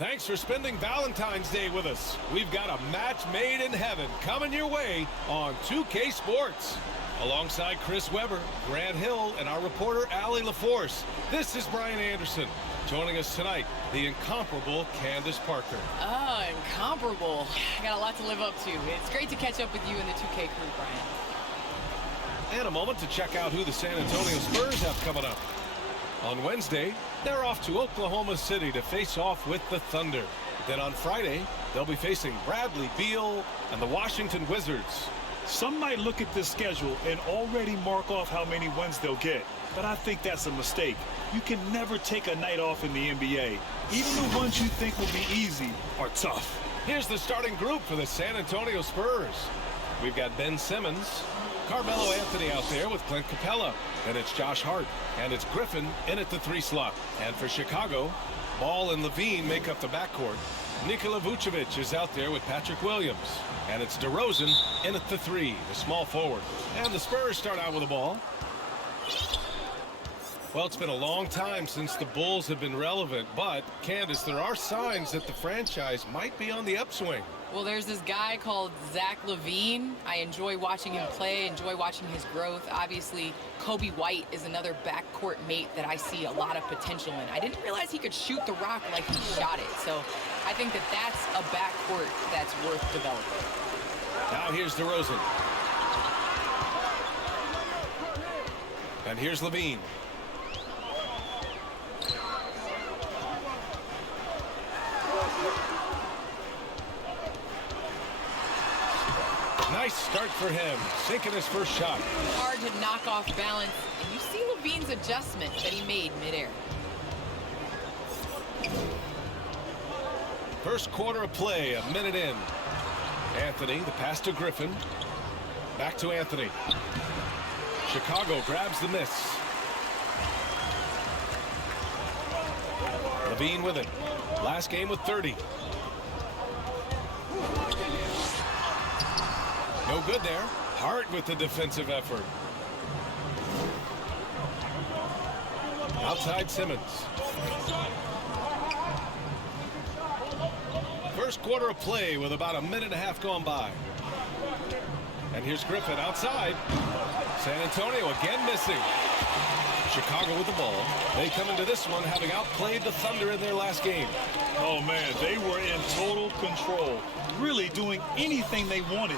Thanks for spending Valentine's Day with us. We've got a match made in heaven coming your way on 2K Sports. Alongside Chris Weber, Grant Hill, and our reporter, Allie LaForce, this is Brian Anderson. Joining us tonight, the incomparable Candace Parker. Oh, incomparable. I got a lot to live up to. It's great to catch up with you and the 2K crew, Brian. And a moment to check out who the San Antonio Spurs have coming up. On Wednesday, they're off to Oklahoma City to face off with the Thunder. Then on Friday, they'll be facing Bradley Beal and the Washington Wizards. Some might look at this schedule and already mark off how many wins they'll get, but I think that's a mistake. You can never take a night off in the NBA. Even the ones you think will be easy are tough. Here's the starting group for the San Antonio Spurs. We've got Ben Simmons, Carmelo Anthony out there with Clint Capella, and it's Josh Hart, and it's Griffin in at the 3 slot. And for Chicago, Ball and Levine make up the backcourt. Nikola Vucevic is out there with Patrick Williams, and it's DeRozan in at the 3, the small forward. And the Spurs start out with the ball. Well, it's been a long time since the Bulls have been relevant, but, Candace, there are signs that the franchise might be on the upswing. Well, there's this guy called Zach LaVine. I enjoy watching him play, enjoy watching his growth. Obviously, Kobe White is another backcourt mate that I see a lot of potential in. I didn't realize he could shoot the rock like he shot it. So I think that that's a backcourt that's worth developing. Now here's DeRozan. And here's Levine. Nice start for him, sinking his first shot. Hard to knock off balance, and you see Levine's adjustment that he made midair. First quarter of play, a minute in. Anthony, the pass to Griffin. Back to Anthony. Chicago grabs the miss. Levine with it. Last game with 30. No good there. Hart with the defensive effort. Outside Simmons. First quarter of play with about a minute and a half gone by. And here's Griffin outside. San Antonio again missing. Chicago with the ball. They come into this one having outplayed the Thunder in their last game. Oh, man, they were in total control, really doing anything they wanted.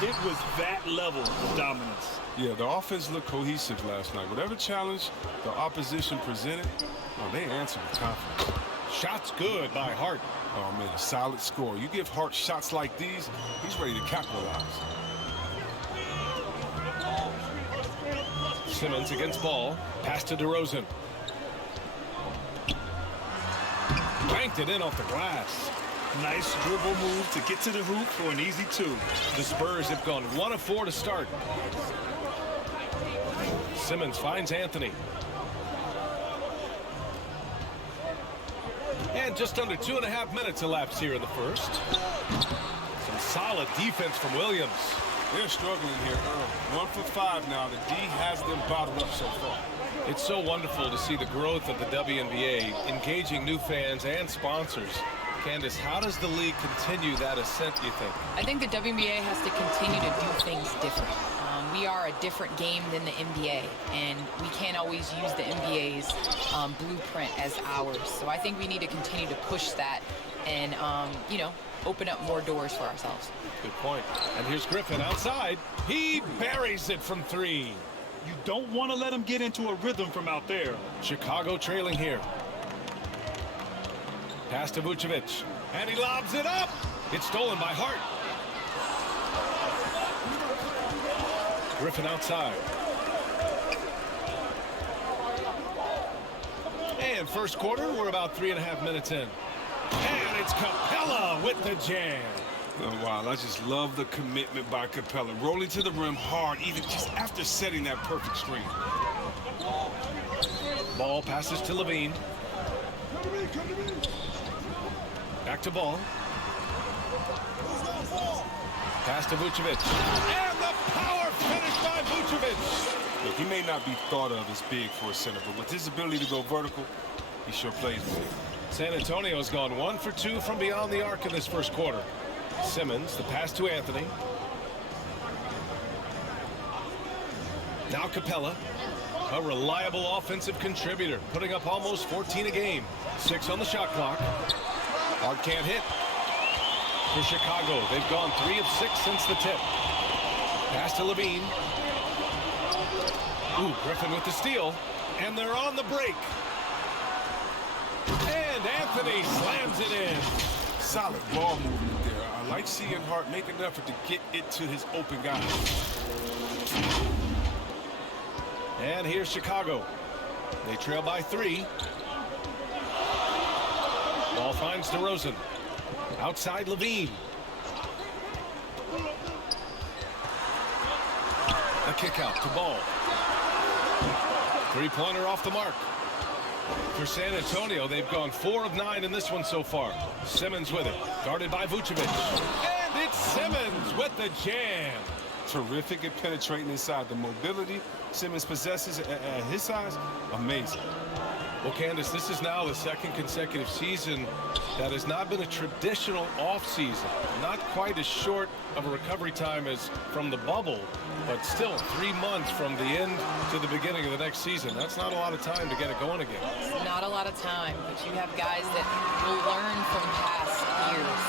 It was that level of dominance. Yeah, the offense looked cohesive last night. Whatever challenge the opposition presented, well, they answered with confidence. Shots good by Hart. Oh, man, a solid score. You give Hart shots like these, he's ready to capitalize. Simmons against Ball. Pass to DeRozan. Banked it in off the glass. Nice dribble move to get to the hoop for an easy 2. The Spurs have gone 1 of 4 to start. Simmons finds Anthony. And just under 2.5 minutes elapsed here in the first. Some solid defense from Williams. They're struggling here early. 1 for 5 now. The D has them bottled up so far. It's so wonderful to see the growth of the WNBA, engaging new fans and sponsors. Candace, how does the league continue that ascent, you think? I think the WNBA has to continue to do things different. We are a different game than the NBA, and we can't always use the NBA's blueprint as ours. So I think we need to continue to push that and, you know, open up more doors for ourselves. Good point. And here's Griffin outside. He buries it from 3. You don't want to let him get into a rhythm from out there. Chicago trailing here. Pass to Vucevic. And he lobs it up. It's stolen by Hart. Griffin outside. And first quarter, we're about 3.5 minutes in. And it's Capella with the jam. Oh, wow, I just love the commitment by Capella. Rolling to the rim hard, even just after setting that perfect screen. Ball passes to Levine. Back to Ball. Pass to Vucevic. And the power finish by Vucevic. Look, he may not be thought of as big for a center, but with his ability to go vertical, he sure plays with it. San Antonio's gone 1 for 2 from beyond the arc in this first quarter. Simmons, the pass to Anthony. Now Capella, a reliable offensive contributor, putting up almost 14 a game. 6 on the shot clock. Hart can't hit. For Chicago, they've gone 3 of 6 since the tip. Pass to Levine. Ooh, Griffin with the steal. And they're on the break. And Anthony slams it in. Solid ball movement there. I like seeing Hart make an effort to get it to his open guy. And here's Chicago. They trail by 3. Ball finds DeRozan. Outside Levine. A kick out to Ball. Three-pointer off the mark. For San Antonio, they've gone 4 of 9 in this one so far. Simmons with it. Guarded by Vucevic. And it's Simmons with the jam. Terrific at penetrating inside. The mobility Simmons possesses at his size, amazing. Well, Candace, this is now the second consecutive season that has not been a traditional offseason. Not quite as short of a recovery time as from the bubble, but still 3 months from the end to the beginning of the next season. That's not a lot of time to get it going again. It's not a lot of time, but you have guys that will learn from past years.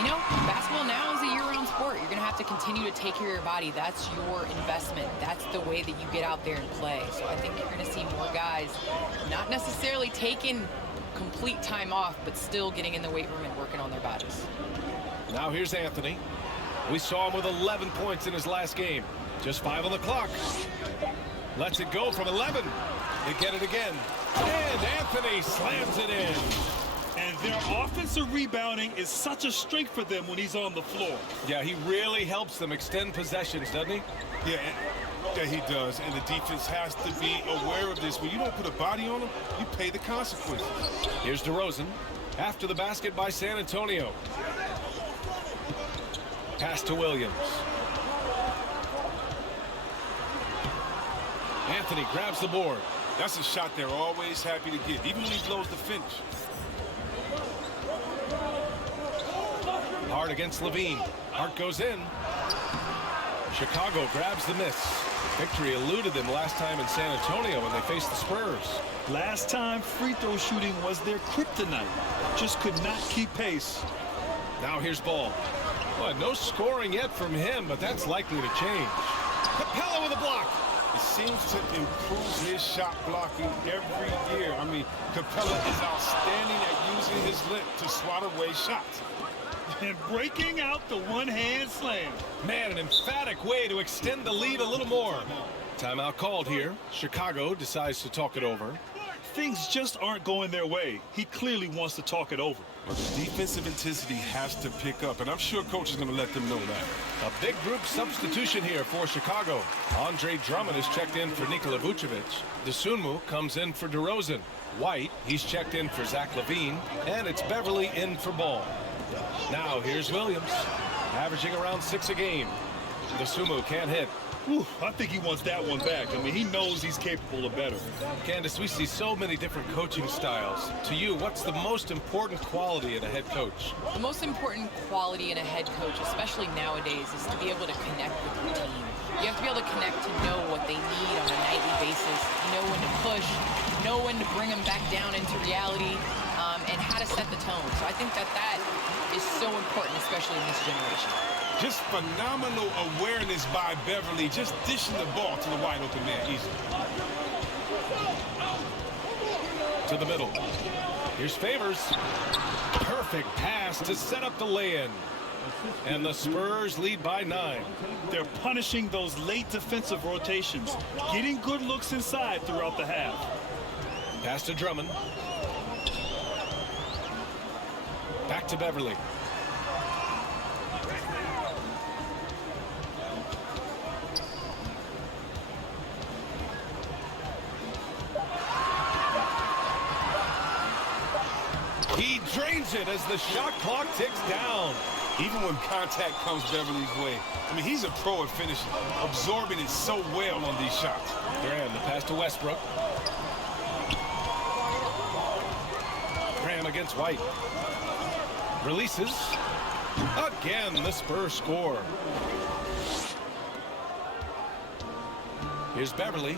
You know, basketball now is a year-round sport. You're going to have to continue to take care of your body. That's your investment. That's the way that you get out there and play. So I think you're going to see more guys not necessarily taking complete time off, but still getting in the weight room and working on their bodies. Now here's Anthony. We saw him with 11 points in his last game. Just 5 on the clock. Lets it go from 11. They get it again. And Anthony slams it in. And their offensive rebounding is such a strength for them when he's on the floor. Yeah, he really helps them extend possessions, doesn't he? Yeah, he does. And the defense has to be aware of this. When you don't put a body on him, you pay the consequences. Here's DeRozan. After the basket by San Antonio. Pass to Williams. Anthony grabs the board. That's a shot they're always happy to get, even when he blows the finish. Hart against Levine. Hart goes in. Chicago grabs the miss. Victory eluded them last time in San Antonio when they faced the Spurs. Last time, free throw shooting was their kryptonite. Just could not keep pace. Now here's Ball. Well, no scoring yet from him, but that's likely to change. Capella with a block. It seems to improve his shot blocking every year. I mean, Capella is outstanding at using his length to swat away shots. And breaking out the one-hand slam. Man, an emphatic way to extend the lead a little more. Timeout called here. Chicago decides to talk it over. Things just aren't going their way. He clearly wants to talk it over. But the defensive intensity has to pick up, and I'm sure coach is going to let them know that. A big group substitution here for Chicago. Andre Drummond is checked in for Nikola Vucevic. DeSunmu comes in for DeRozan. White, he's checked in for Zach LaVine. And it's Beverly in for Ball. Now here's Williams, averaging around 6 a game. DeSunmu can't hit. Whew, I think he wants that one back. I mean, he knows he's capable of better. Candace, we see so many different coaching styles. To you, what's the most important quality in a head coach? The most important quality in a head coach, especially nowadays, is to be able to connect with your team. You have to be able to connect to know what they need on a nightly basis, know when to push, know when to bring them back down into reality, and how to set the tone. So I think that is so important, especially in this generation. Just phenomenal awareness by Beverly, just dishing the ball to the wide open man easily. To the middle. Here's Favors. Perfect pass to set up the lay-in. And the Spurs lead by 9. They're punishing those late defensive rotations, getting good looks inside throughout the half. Pass to Drummond. Back to Beverly. He drains it as the shot clock ticks down. Even when contact comes Beverly's way. I mean, he's a pro at finishing, absorbing it so well on these shots. Graham, the pass to Westbrook. against White. Releases. Again, the Spurs score. Here's Beverly.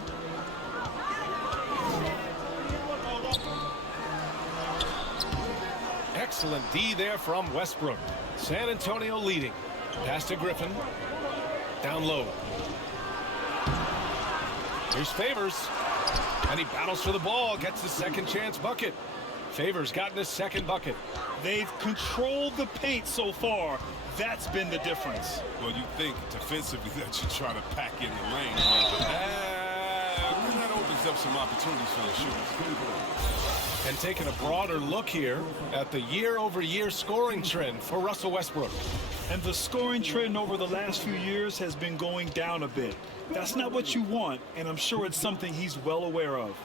Excellent D there from Westbrook. San Antonio leading. Pass to Griffin. Down low. Here's Favors. And he battles for the ball. Gets the second chance bucket. Favors gotten his second bucket. They've controlled the paint so far. That's been the difference. Well, you think defensively that you try to pack in the lane. That opens up some opportunities for the shooters. And taking a broader look here at the year-over-year scoring trend for Russell Westbrook. And the scoring trend over the last few years has been going down a bit. That's not what you want, and I'm sure it's something he's well aware of.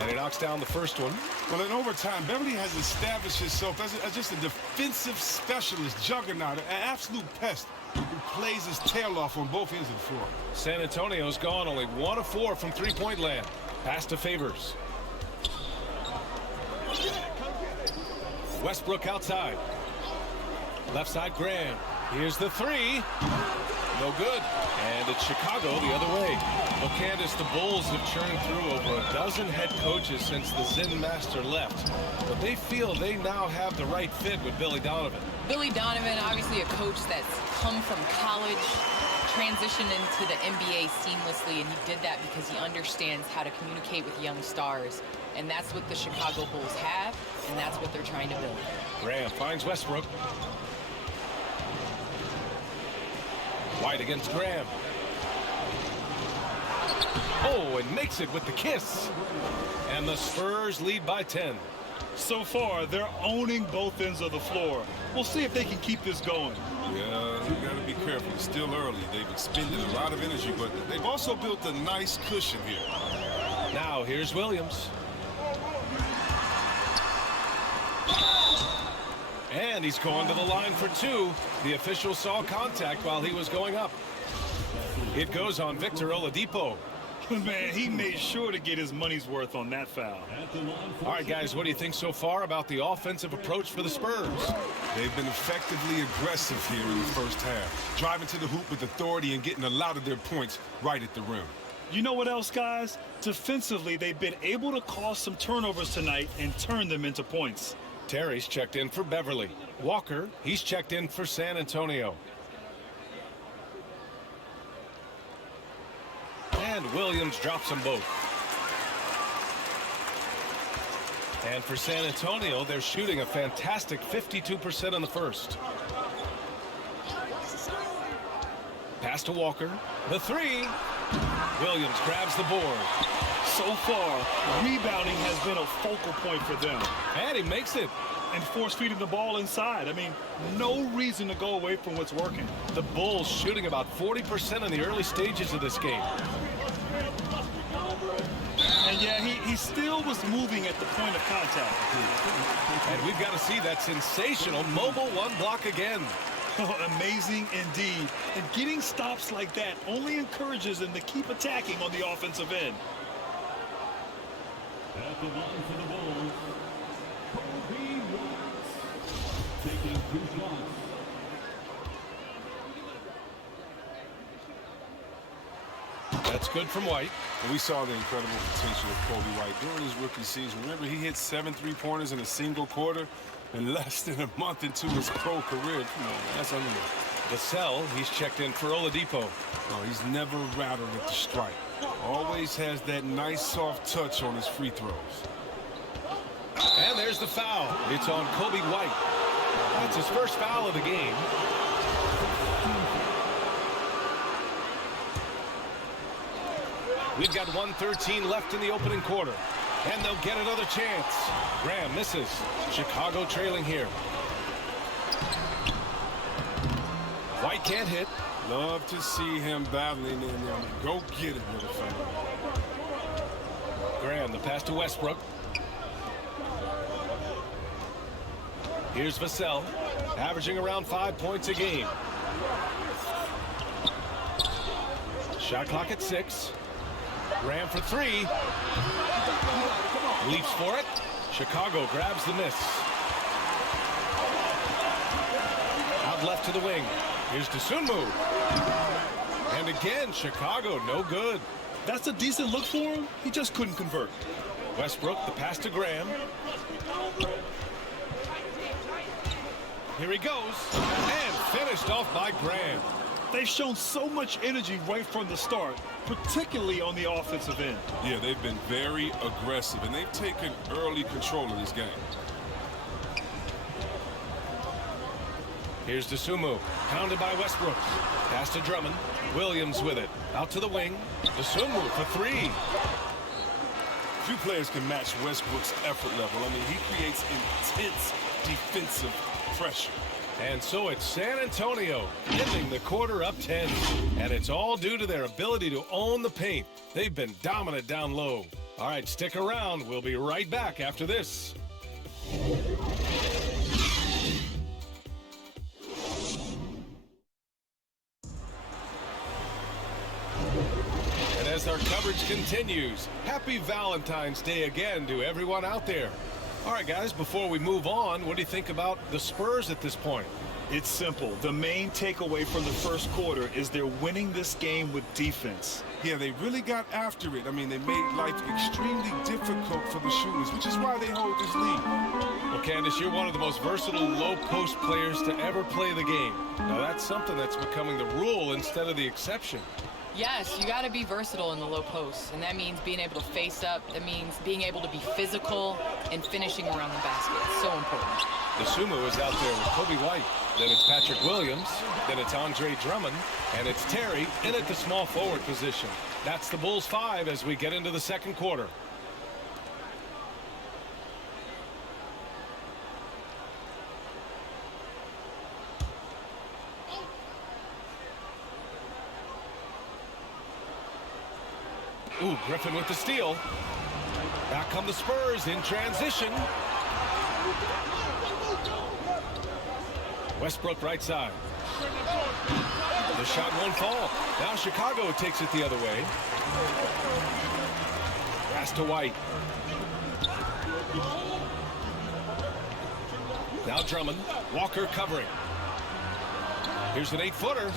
And he knocks down the first one. Well, in overtime, Beverly has established himself as just a defensive specialist, juggernaut, an absolute pest who plays his tail off on both ends of the floor. San Antonio's gone only 1 of 4 from three-point land. Pass to Favors. Westbrook outside. Left side, Graham. Here's the three. No good. And it's Chicago the other way. Well, Candace, the Bulls have churned through over a dozen head coaches since the Zen Master left. But they feel they now have the right fit with Billy Donovan. Billy Donovan, obviously a coach that's come from college, transitioned into the NBA seamlessly, and he did that because he understands how to communicate with young stars. And that's what the Chicago Bulls have, and that's what they're trying to build. Graham finds Westbrook. White against Graham. Oh, and makes it with the kiss. And the Spurs lead by 10. So far, they're owning both ends of the floor. We'll see if they can keep this going. Yeah, you got to be careful. It's still early. They've expended a lot of energy, but they've also built a nice cushion here. Now, here's Williams. And he's going to the line for 2. The official saw contact while he was going up. It goes on Victor Oladipo. Man, he made sure to get his money's worth on that foul. All right, guys, what do you think so far about the offensive approach for the Spurs? They've been effectively aggressive here in the first half, driving to the hoop with authority and getting a lot of their points right at the rim. You know what else, guys? Defensively, they've been able to cause some turnovers tonight and turn them into points. Terry's checked in for Beverly. Walker, he's checked in for San Antonio. And Williams drops them both. And for San Antonio, they're shooting a fantastic 52% in the first. Pass to Walker. The three. Williams grabs the board. So far, rebounding has been a focal point for them. And he makes it. And force feeding the ball inside. I mean, no reason to go away from what's working. The Bulls shooting about 40% in the early stages of this game. And yeah, he still was moving at the point of contact. And we've got to see that sensational mobile one block again. Amazing indeed. And getting stops like that only encourages them to keep attacking on the offensive end. At the line for the Bulls, Kobe White, taking 2 shots. That's good from White. And we saw the incredible potential of Kobe White during his rookie season. Remember, he hit 7 3-pointers in a single quarter in less than a month into his pro career. Come on, that's unreal. Vassell, he's checked in for Oladipo. Oh, he's never rattled at the strike. Always has that nice soft touch on his free throws. And there's the foul. It's on Kobe White. That's his first foul of the game. We've got 1:13 left in the opening quarter. And they'll get another chance. Graham misses. Chicago trailing here. White can't hit. Love to see him battling in there. Go get it, little fella. Graham, the pass to Westbrook. Here's Vassell, averaging around 5 points a game. Shot clock at 6. Graham for 3. Leaps for it. Chicago grabs the miss. lob left to the wing. Here's Dosunmu. And again, Chicago, no good. That's a decent look for him. He just couldn't convert. Westbrook, the pass to Graham. Here he goes. And finished off by Graham. They've shown so much energy right from the start, particularly on the offensive end. Yeah, they've been very aggressive, and they've taken early control of this game. Here's Dosunmu, pounded by Westbrook. Pass to Drummond. Williams with it. Out to the wing. Dosunmu for three. Few players can match Westbrook's effort level. I mean, he creates intense defensive pressure. And so it's San Antonio ending the quarter up 10. And it's all due to their ability to own the paint. They've been dominant down low. All right, stick around. We'll be right back after this. And as our coverage continues, happy Valentine's Day again to everyone out there. All right, guys, before we move on, what do you think about the Spurs at this point? It's simple. The main takeaway from the first quarter is they're winning this game with defense. Yeah, they really got after it. I mean, they made life extremely difficult for the shooters, which is why they hold this lead. Well, Candace, you're one of the most versatile low-post players to ever play the game. Now, that's something that's becoming the rule instead of the exception. Yes, you got to be versatile in the low post, and that means being able to face up. That means being able to be physical and finishing around the basket. It's so important. Dosunmu is out there with Kobe White. Then it's Patrick Williams. Then it's Andre Drummond. And it's Terry in at the small forward position. That's the Bulls 5 as we get into the second quarter. Ooh, Griffin with the steal. Back come the Spurs in transition. Westbrook right side. The shot won't fall. Now Chicago takes it the other way. Pass to White. Now Drummond. Walker covering. Here's an 8-footer.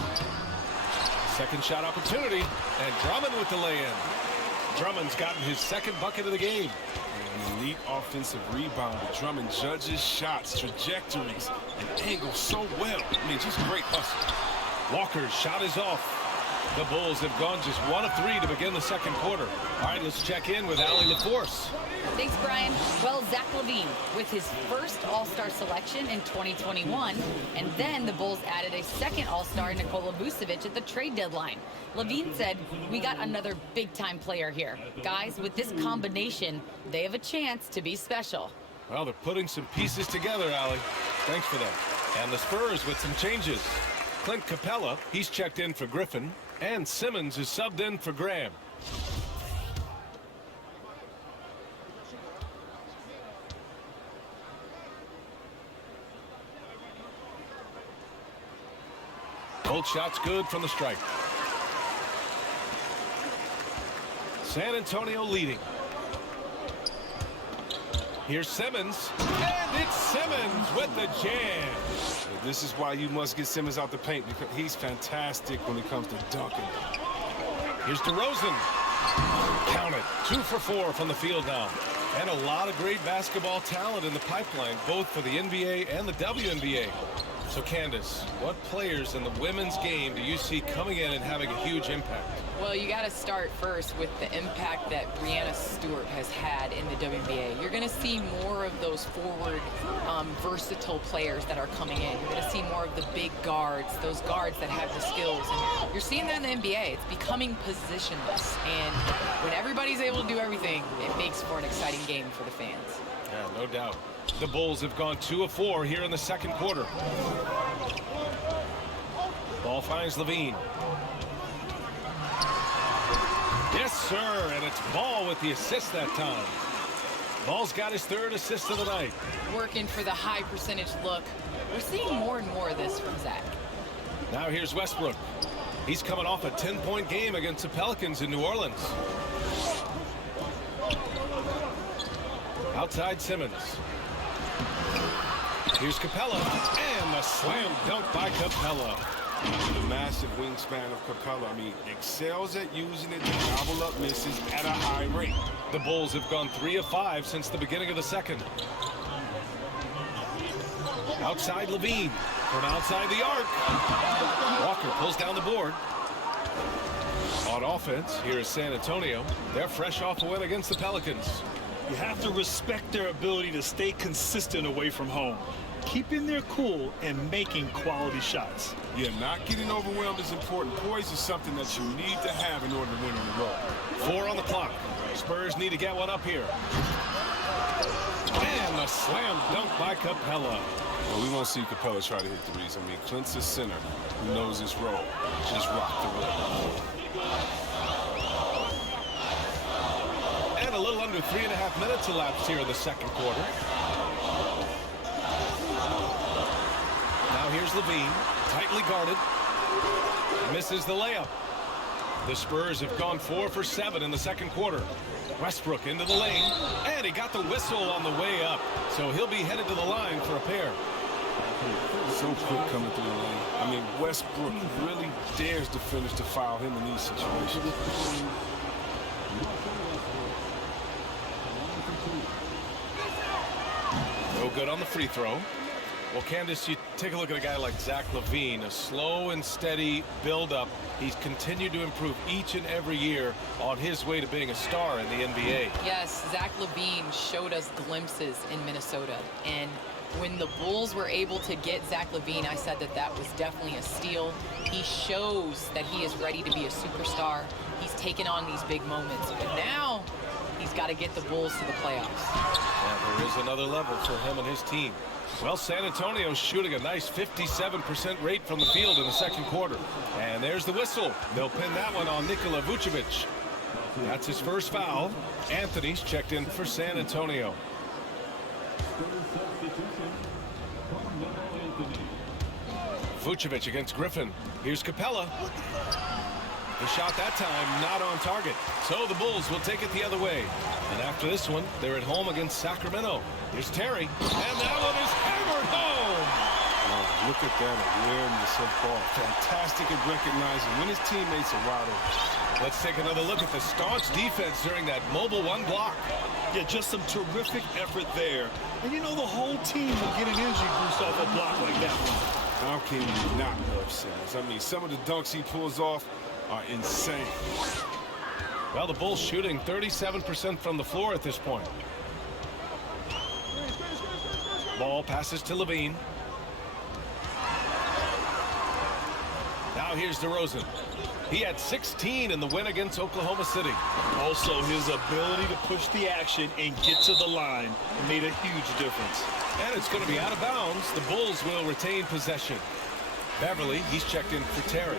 Second shot opportunity. And Drummond with the lay-in. Drummond's gotten his second bucket of the game. An elite offensive rebounder. Drummond judges shots, trajectories, and angles so well. I mean, just great hustle. Walker's shot is off. The Bulls have gone just 1 of 3 to begin the second quarter. All right, let's check in with Allie LaForce. Thanks, Brian. Well, Zach LaVine with his first All-Star selection in 2021, and then the Bulls added a second All-Star, Nikola Vucevic, at the trade deadline. LaVine said, "We got another big-time player here. Guys, with this combination, they have a chance to be special." Well, they're putting some pieces together, Allie. Thanks for that. And the Spurs with some changes. Clint Capella, he's checked in for Griffin, and Simmons is subbed in for Graham. Both shots good from the stripe. San Antonio leading. Here's Simmons, and it's Simmons with the jam. This is why you must get Simmons out the paint, because he's fantastic when it comes to dunking. Here's DeRozan. Count it. 2 for 4 from the field now. And a lot of great basketball talent in the pipeline, both for the NBA and the WNBA. So, Candace, what players in the women's game do you see coming in and having a huge impact? Well, you got to start first with the impact that Breanna Stewart has had in the WNBA. You're going to see more of those forward, versatile players that are coming in. You're going to see more of the big guards, those guards that have the skills. And you're seeing that in the NBA. It's becoming positionless. And when everybody's able to do everything, it makes for an exciting game for the fans. Yeah, no doubt. The Bulls have gone 2 of 4 here in the second quarter. Ball finds Levine. Yes, sir, and it's Ball with the assist that time. Ball's got his 3rd assist of the night. Working for the high percentage look. We're seeing more and more of this from Zach. Now here's Westbrook. He's coming off a 10-point game against the Pelicans in New Orleans. Outside Simmons. Here's Capella, and the slam dunk by Capella. The massive wingspan of Capella, I mean, excels at using it to gobble up misses at a high rate. The Bulls have gone 3 of 5 since the beginning of the second. Outside Levine, from outside the arc. Walker pulls down the board. On offense, here is San Antonio. They're fresh off a win against the Pelicans. You have to respect their ability to stay consistent away from home, keeping their cool and making quality shots. Yeah, not getting overwhelmed is important. Poise is something that you need to have in order to win on the road. 4 on the clock. Spurs need to get one up here. And the slam dunk by Capella. Well, we won't see Capella try to hit threes. I mean, Clint's a center who knows his role. Just rock the road. And a little under 3.5 minutes elapsed here in the second quarter. Now here's Levine, tightly guarded. Misses the layup. The Spurs have gone 4 for 7 in the second quarter. Westbrook into the lane, and he got the whistle on the way up. So he'll be headed to the line for a pair. So quick coming through the lane. I mean, Westbrook really dares to finish to foul him in these situations. No good on the free throw. Well, Candace, you take a look at a guy like Zach LaVine, a slow and steady build-up. He's continued to improve each and every year on his way to being a star in the NBA. Yes, Zach LaVine showed us glimpses in Minnesota. And when the Bulls were able to get Zach LaVine, I said that that was definitely a steal. He shows that he is ready to be a superstar. He's taken on these big moments. But now he's got to get the Bulls to the playoffs. Yeah, there is another level for him and his team. Well, San Antonio's shooting a nice 57% rate from the field in the second quarter. And there's the whistle. They'll pin that one on Nikola Vucevic. That's his first foul. Anthony's checked in for San Antonio. Vucevic against Griffin. Here's Capella. The shot that time not on target. So the Bulls will take it the other way. And after this one, they're at home against Sacramento. Here's Terry. And that one is hammered home. Oh, look at that awareness of ball. Fantastic at recognizing when his teammates are wide open. Let's take another look at the staunch defense during that mobile one block. Yeah, just some terrific effort there. And you know the whole team will get an injury boost off a block like that one. How can you not love Simmons? I mean, some of the dunks he pulls off are insane. Well, the Bulls shooting 37% from the floor at this point. Ball passes to Levine. Now here's DeRozan. He had 16 in the win against Oklahoma City. Also, his ability to push the action and get to the line made a huge difference. And it's going to be out of bounds. The Bulls will retain possession. Beverly, he's checked in for Terry.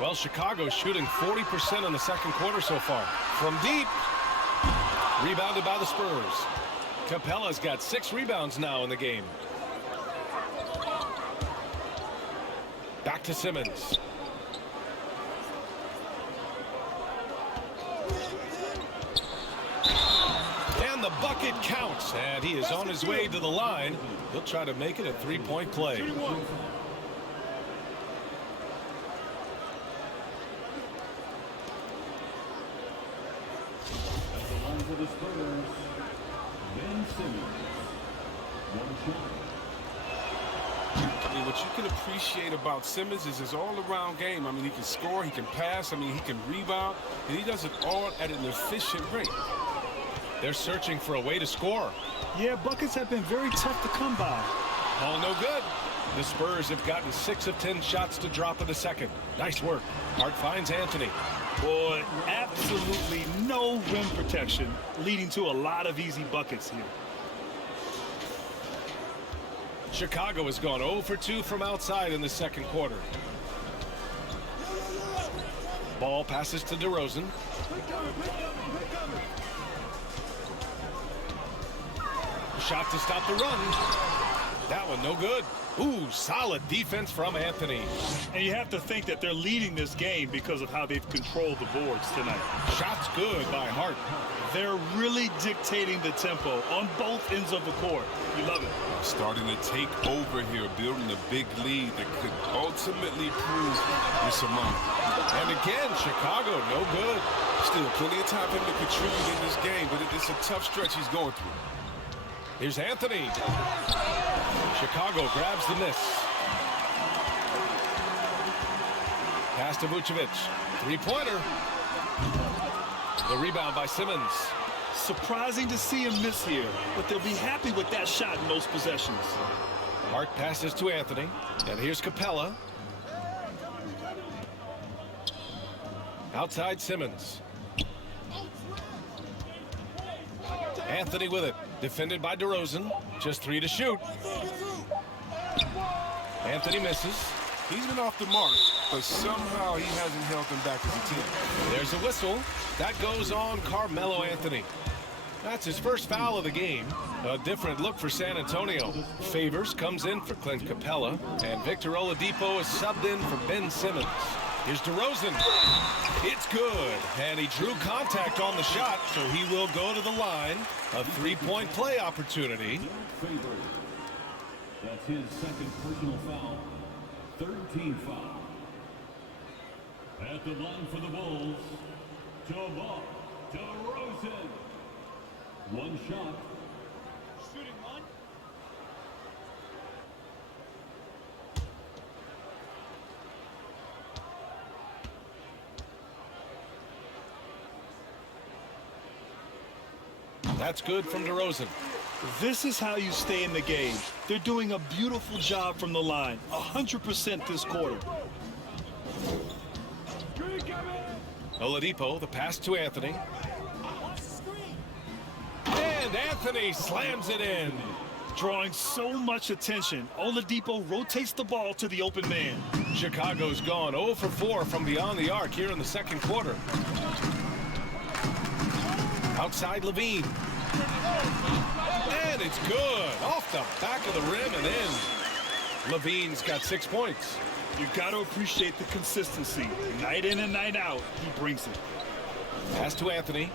Well, Chicago's shooting 40% in the second quarter so far. From deep. Rebounded by the Spurs. Capella's got 6 rebounds now in the game. Back to Simmons. And the bucket counts. And he is on his way to the line. He'll try to make it a 3-point play. For the Spurs, Ben Simmons, 1 shot. I mean, what you can appreciate about Simmons is his all-around game. I mean, he can score, he can pass, I mean, he can rebound, and he does it all at an efficient rate. They're searching for a way to score. Yeah, buckets have been very tough to come by. Ball no good. The Spurs have gotten 6 of 10 shots to drop in the second. Nice work. Hart finds Anthony. Boy, absolutely no rim protection, leading to a lot of easy buckets here. Chicago has gone 0 for 2 from outside in the second quarter. Ball passes to DeRozan. Shot to stop the run. That one no good. Ooh, solid defense from Anthony. And you have to think that they're leading this game because of how they've controlled the boards tonight. Shots good by Hart. They're really dictating the tempo on both ends of the court. You love it. Starting to take over here, building a big lead that could ultimately prove insurmountable. And again, Chicago, no good. Still plenty of time for him to contribute in this game, but it's a tough stretch he's going through. Here's Anthony. Chicago grabs the miss. Pass to Vucevic. Three-pointer. The rebound by Simmons. Surprising to see him miss here, but they'll be happy with that shot in those possessions. Hart passes to Anthony. And here's Capella. Outside Simmons. Anthony with it. Defended by DeRozan. Just 3 to shoot. Anthony misses. He's been off the mark, but somehow he hasn't held them back as a team. There's a whistle. That goes on Carmelo Anthony. That's his first foul of the game. A different look for San Antonio. Favors comes in for Clint Capella, and Victor Oladipo is subbed in for Ben Simmons. Here's DeRozan. It's good, and he drew contact on the shot, so he will go to the line. A three-point play opportunity. That's his second personal foul. 13 foul. At the line for the Bulls, DeMar DeRozan. One shot. Shooting one. That's good from DeRozan. This is how you stay in the game. They're doing a beautiful job from the line. 100% this quarter. Oladipo, the pass to Anthony. And Anthony slams it in. Drawing so much attention, Oladipo rotates the ball to the open man. Chicago's gone 0 for 4 from beyond the arc here in the second quarter. Outside Levine. And it's good. Off the back of the rim and in. Levine's got 6 points. You've got to appreciate the consistency. Night in and night out, he brings it. Pass to Anthony.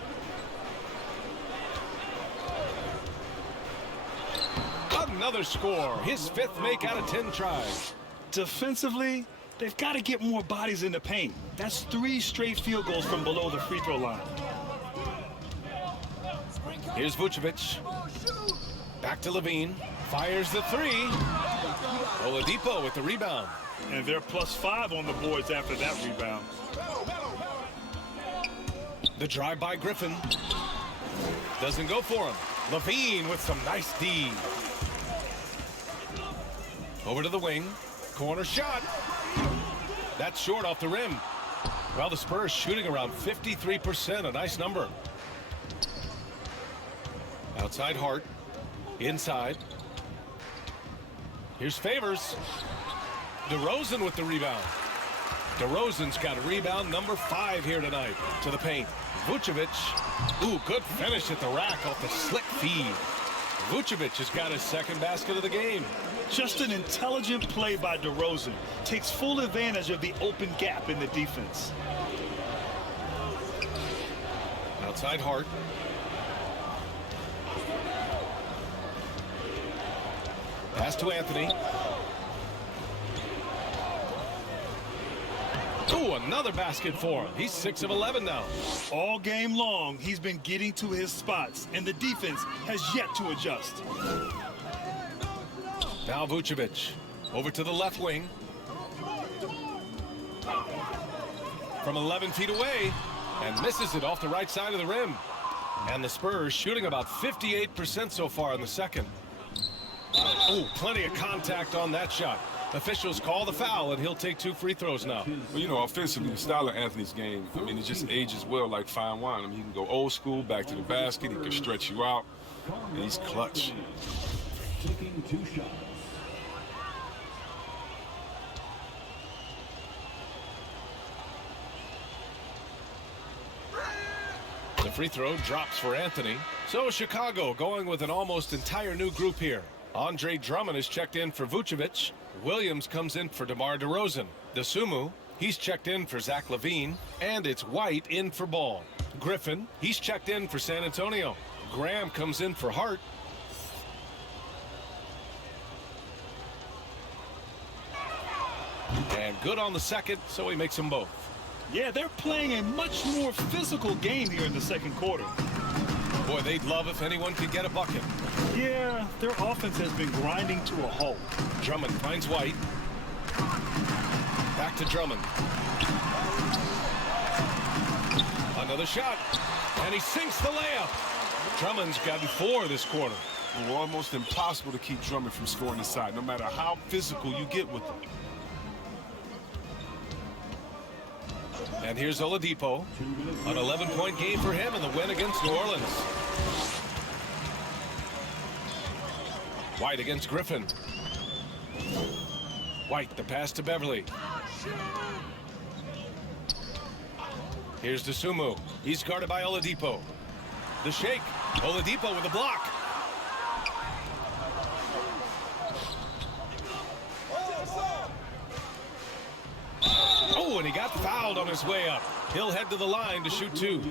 Another score. His 5th make out of 10 tries. Defensively, they've got to get more bodies in the paint. That's 3 straight field goals from below the free throw line. Here's Vucevic. Back to Levine. Fires the 3. Oladipo with the rebound. And they're +5 on the boards after that rebound. The drive by Griffin. Doesn't go for him. Levine with some nice D. Over to the wing. Corner shot. That's short off the rim. Well, the Spurs shooting around 53%. A nice number. Outside Hart. Inside. Here's Favors. DeRozan with the rebound. DeRozan's got a rebound number 5 here tonight. To the paint. Vucevic. Ooh, good finish at the rack off the slick feed. Vucevic has got his 2nd basket of the game. Just an intelligent play by DeRozan. Takes full advantage of the open gap in the defense. Outside Hart. Pass to Anthony. Ooh, another basket for him. He's 6 of 11 now. All game long, he's been getting to his spots, and the defense has yet to adjust. Now Vucevic. Over to the left wing. From 11 feet away. And misses it off the right side of the rim. And the Spurs shooting about 58% so far in the second. Ooh, plenty of contact on that shot. Officials call the foul, and he'll take 2 free throws now. Well, you know, offensively, the style of Anthony's game, I mean, it just ages well like fine wine. I mean, he can go old school, back to the basket. He can stretch you out, and he's clutch. Taking 2 shots. The free throw drops for Anthony. So Chicago going with an almost entire new group here. Andre Drummond is checked in for Vucevic. Williams comes in for DeMar DeRozan. DeSumo, he's checked in for Zach LaVine. And it's White in for Ball. Griffin, he's checked in for San Antonio. Graham comes in for Hart. And good on the second, so he makes them both. Yeah, they're playing a much more physical game here in the second quarter. Boy, they'd love if anyone could get a bucket. Yeah, their offense has been grinding to a halt. Drummond finds White. Back to Drummond. Another shot. And he sinks the layup. Drummond's gotten 4 this quarter. Well, almost impossible to keep Drummond from scoring inside, no matter how physical you get with him. And here's Oladipo. An 11-point game for him in the win against New Orleans. White against Griffin. White, the pass to Beverly. Here's DeSumo. He's guarded by Oladipo. The shake. Oladipo with the block. Oh, and he got fouled on his way up. He'll head to the line to shoot 2.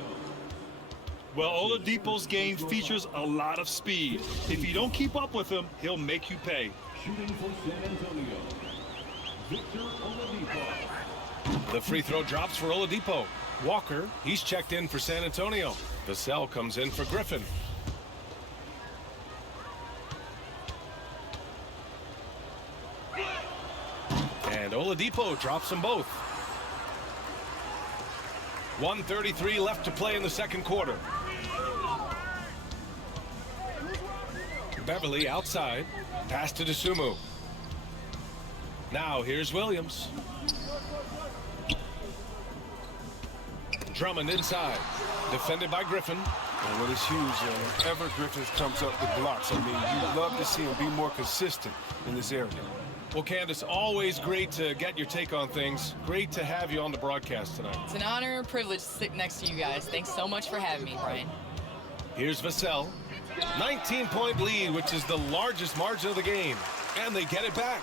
Well, Oladipo's game features a lot of speed. If you don't keep up with him, he'll make you pay. Shooting for San Antonio, Victor Oladipo. The free throw drops for Oladipo. Walker, he's checked in for San Antonio. Vassell comes in for Griffin. And Oladipo drops them both. 1:33 left to play in the second quarter. Beverly outside. Pass to DeSumo. Now here's Williams. Drummond inside. Defended by Griffin. And what is huge, whenever Griffin comes up with blocks, I mean, you love to see him be more consistent in this area. Well, Candace, always great to get your take on things. Great to have you on the broadcast tonight. It's an honor and privilege to sit next to you guys. Thanks so much for having me, Brian. Here's Vassell. 19-point lead, which is the largest margin of the game. And they get it back.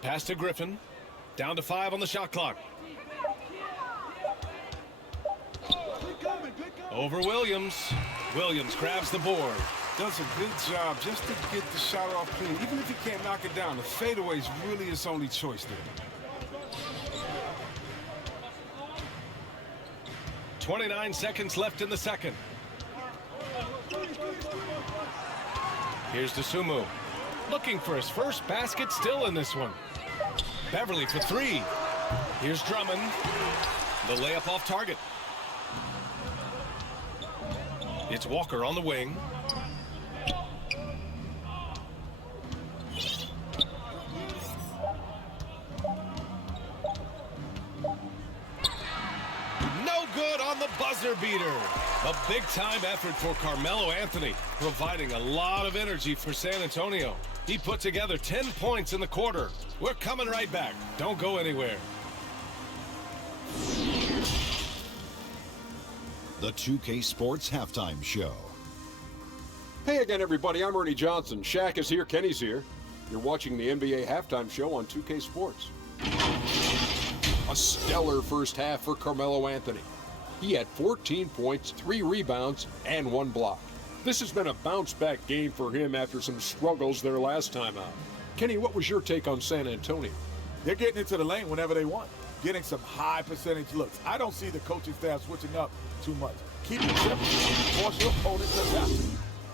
Pass to Griffin. Down to 5 on the shot clock. Over Williams. Williams grabs the board. Does a good job just to get the shot off clean. Even if he can't knock it down, the fadeaway is really his only choice there. 29 seconds left in the second. Here's DeSumo. Looking for his first basket still in this one. Beverly for 3. Here's Drummond. The layup off target. It's Walker on the wing. No good on the buzzer beater. A big-time effort for Carmelo Anthony, providing a lot of energy for San Antonio. He put together 10 points in the quarter. We're coming right back. Don't go anywhere. The 2K Sports Halftime Show. Hey again, everybody. I'm Ernie Johnson. Shaq is here. Kenny's here. You're watching the NBA Halftime Show on 2K Sports. A stellar first half for Carmelo Anthony. He had 14 points, 3 rebounds, and 1 block. This has been a bounce-back game for him after some struggles their last time out. Kenny, what was your take on San Antonio? They're getting into the lane whenever they want, getting some high percentage looks. I don't see the coaching staff switching up too much. Keep it simple, force your opponent to adapt.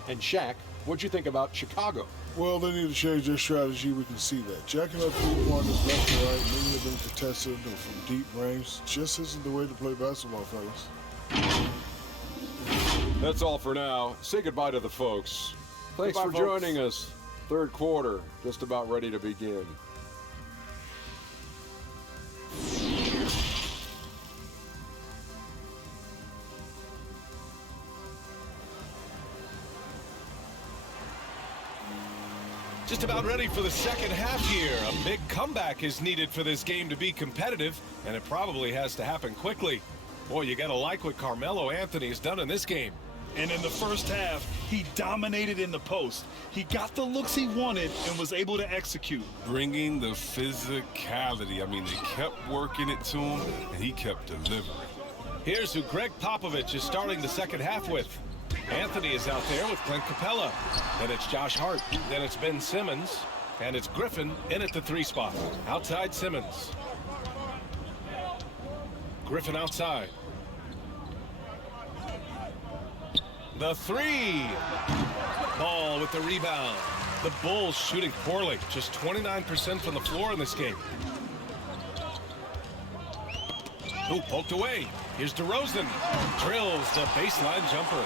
And Shaq, what'd you think about Chicago? Well, they need to change their strategy. We can see that. Jacking up three-pointers left and right, many of them contested or from deep range, just isn't the way to play basketball, fellas. That's all for now. Say goodbye to the folks. Thanks Goodbye, for folks. joining us. Third quarter, just about ready to begin. Just about ready for the second half here. A big comeback is needed for this game to be competitive, and it probably has to happen quickly. Boy, you gotta like what Carmelo Anthony has done in this game. And in the first half, he dominated in the post. He got the looks he wanted and was able to execute. Bringing the physicality. I mean, they kept working it to him, and he kept delivering. Here's who Greg Popovich is starting the second half with. Anthony is out there with Clint Capella. Then it's Josh Hart. Then it's Ben Simmons. And it's Griffin in at the 3 spot. Outside Simmons. Griffin outside. The 3. Ball with the rebound. The Bulls shooting poorly. Just 29% from the floor in this game. Ooh, poked away. Here's DeRozan. Drills the baseline jumper.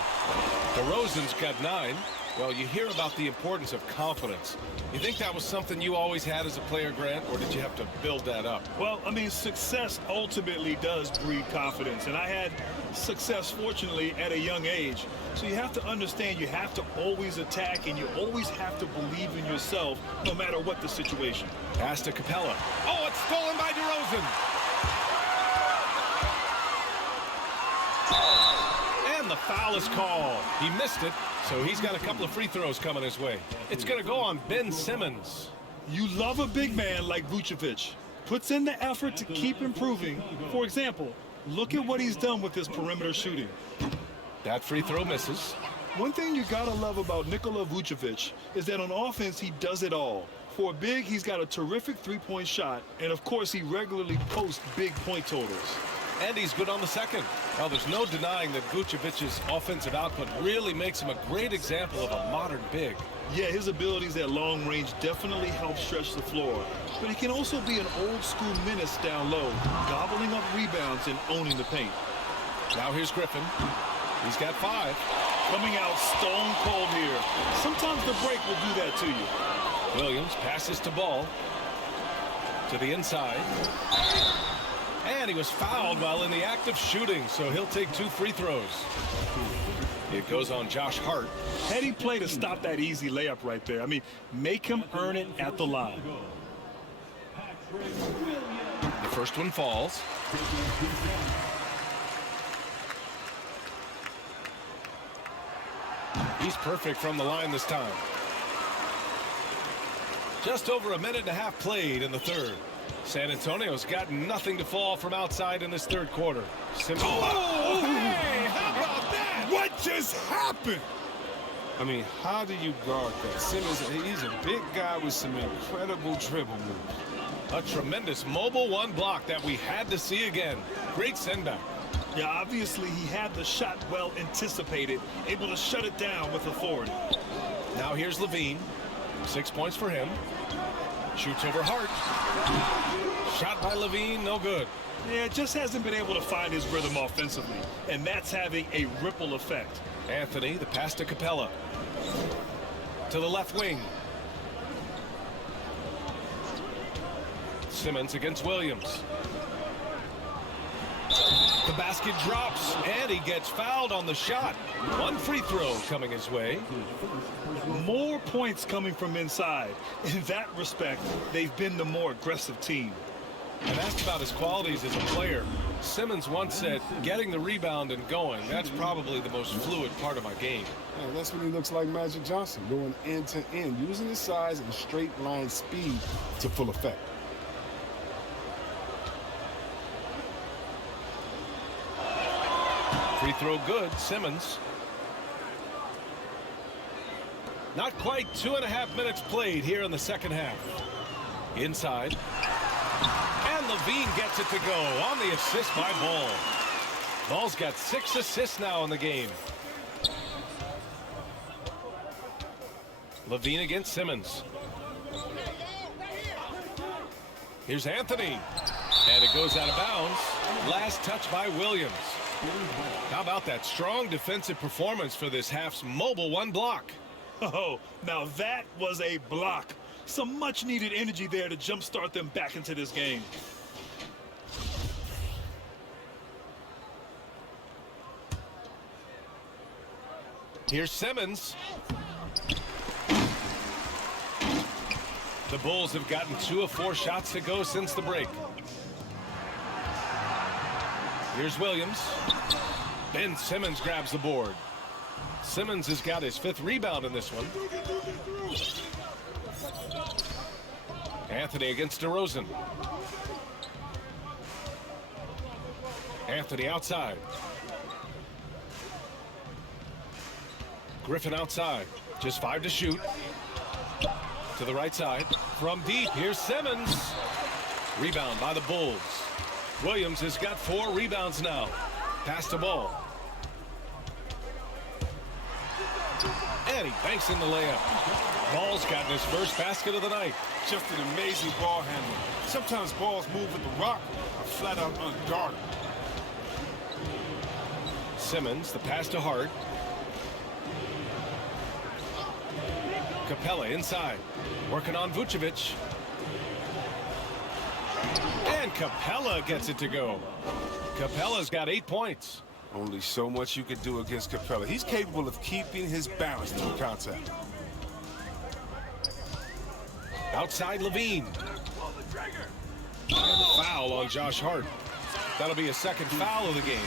DeRozan's got 9. Well, you hear about the importance of confidence. You think that was something you always had as a player, Grant, or did you have to build that up? Well, I mean, success ultimately does breed confidence. And I had success, fortunately, at a young age. So you have to understand you have to always attack, and you always have to believe in yourself no matter what the situation. Pass to Capella. Oh, it's stolen by DeRozan. And the foul is called. He missed it, so he's got a couple of free throws coming his way. It's going to go on Ben Simmons. You love a big man like Vucevic. Puts in the effort to keep improving. For example, look at what he's done with his perimeter shooting. That free throw misses. One thing you gotta love about Nikola Vucevic is that on offense, he does it all. For a big, he's got a terrific three-point shot, and of course, he regularly posts big point totals. And he's good on the second. Well, there's no denying that Vucevic's offensive output really makes him a great example of a modern big. Yeah, his abilities at long range definitely help stretch the floor. But he can also be an old-school menace down low, gobbling up rebounds and owning the paint. Now here's Griffin. He's got 5. Coming out stone cold here. Sometimes the break will do that to you. Williams passes to Ball. To the inside. And he was fouled while in the act of shooting, so he'll take 2 free throws. It goes on Josh Hart. Heady play to stop that easy layup right there. I mean, make him earn it at the line. The first one falls. He's perfect from the line this time. Just over a minute and a half played in the third. San Antonio's got nothing to fall from outside in this third quarter. Simmons. Oh, hey, how about that? What just happened? I mean, how do you guard that? Simmons, he's a big guy with some incredible dribble moves. A tremendous mobile 1 block that we had to see again. Great send back. Yeah, obviously he had the shot well anticipated, able to shut it down with authority. Now here's Levine. 6 points for him. Shoots over Hart. Shot by Levine, no good. Yeah, just hasn't been able to find his rhythm offensively, and that's having a ripple effect. Anthony, the pass to Capella. To the left wing. Simmons against Williams. The basket drops, and he gets fouled on the shot. 1 free throw coming his way. More points coming from inside. In that respect, they've been the more aggressive team. And asked about his qualities as a player, Simmons once said, getting the rebound and going, that's probably the most fluid part of my game. Yeah, that's when he looks like Magic Johnson, going end to end, using his size and straight line speed to full effect. Free throw good, Simmons. Not quite 2.5 minutes played here in the second half. Inside. And Levine gets it to go on the assist by Ball. Ball's got 6 assists now in the game. Levine against Simmons. Here's Anthony. And it goes out of bounds. Last touch by Williams. How about that strong defensive performance for this half's mobile 1 block? Oh, now that was a block. Some much-needed energy there to jumpstart them back into this game. Here's Simmons. The Bulls have gotten 2 of 4 shots to go since the break. Here's Williams. Ben Simmons grabs the board. Simmons has got his 5th rebound in this one. Anthony against DeRozan. Anthony outside. Griffin outside. Just 5 to shoot. To the right side. From deep, here's Simmons. Rebound by the Bulls. Williams has got 4 rebounds now. Pass to Ball. And he banks in the layup. Ball's gotten his first basket of the night. Just an amazing ball handler. Sometimes balls move with the rock or flat out unguarded. Simmons, the pass to Hart. Capella inside. Working on Vucevic. And Capella gets it to go. Capella's got 8 points. Only so much you could do against Capella. He's capable of keeping his balance through contact. Outside Levine. And the foul on Josh Hart. That'll be a 2nd foul of the game.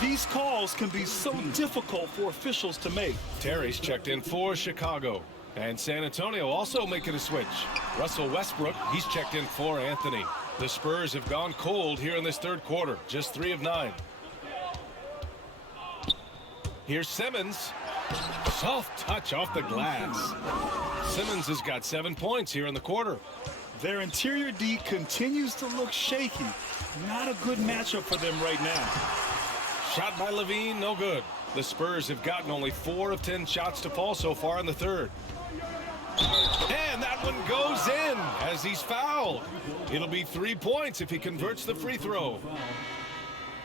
These calls can be so difficult for officials to make. Terry's checked in for Chicago. And San Antonio also making a switch. Russell Westbrook, he's checked in for Anthony. The Spurs have gone cold here in this 3rd quarter. Just 3 of 9. Here's Simmons. Soft touch off the glass. Simmons has got 7 points here in the quarter. Their interior D continues to look shaky. Not a good matchup for them right now. Shot by Levine, no good. The Spurs have gotten only 4 of 10 shots to fall so far in the 3rd. And that one goes in as he's fouled. It'll be 3 points if he converts the free throw.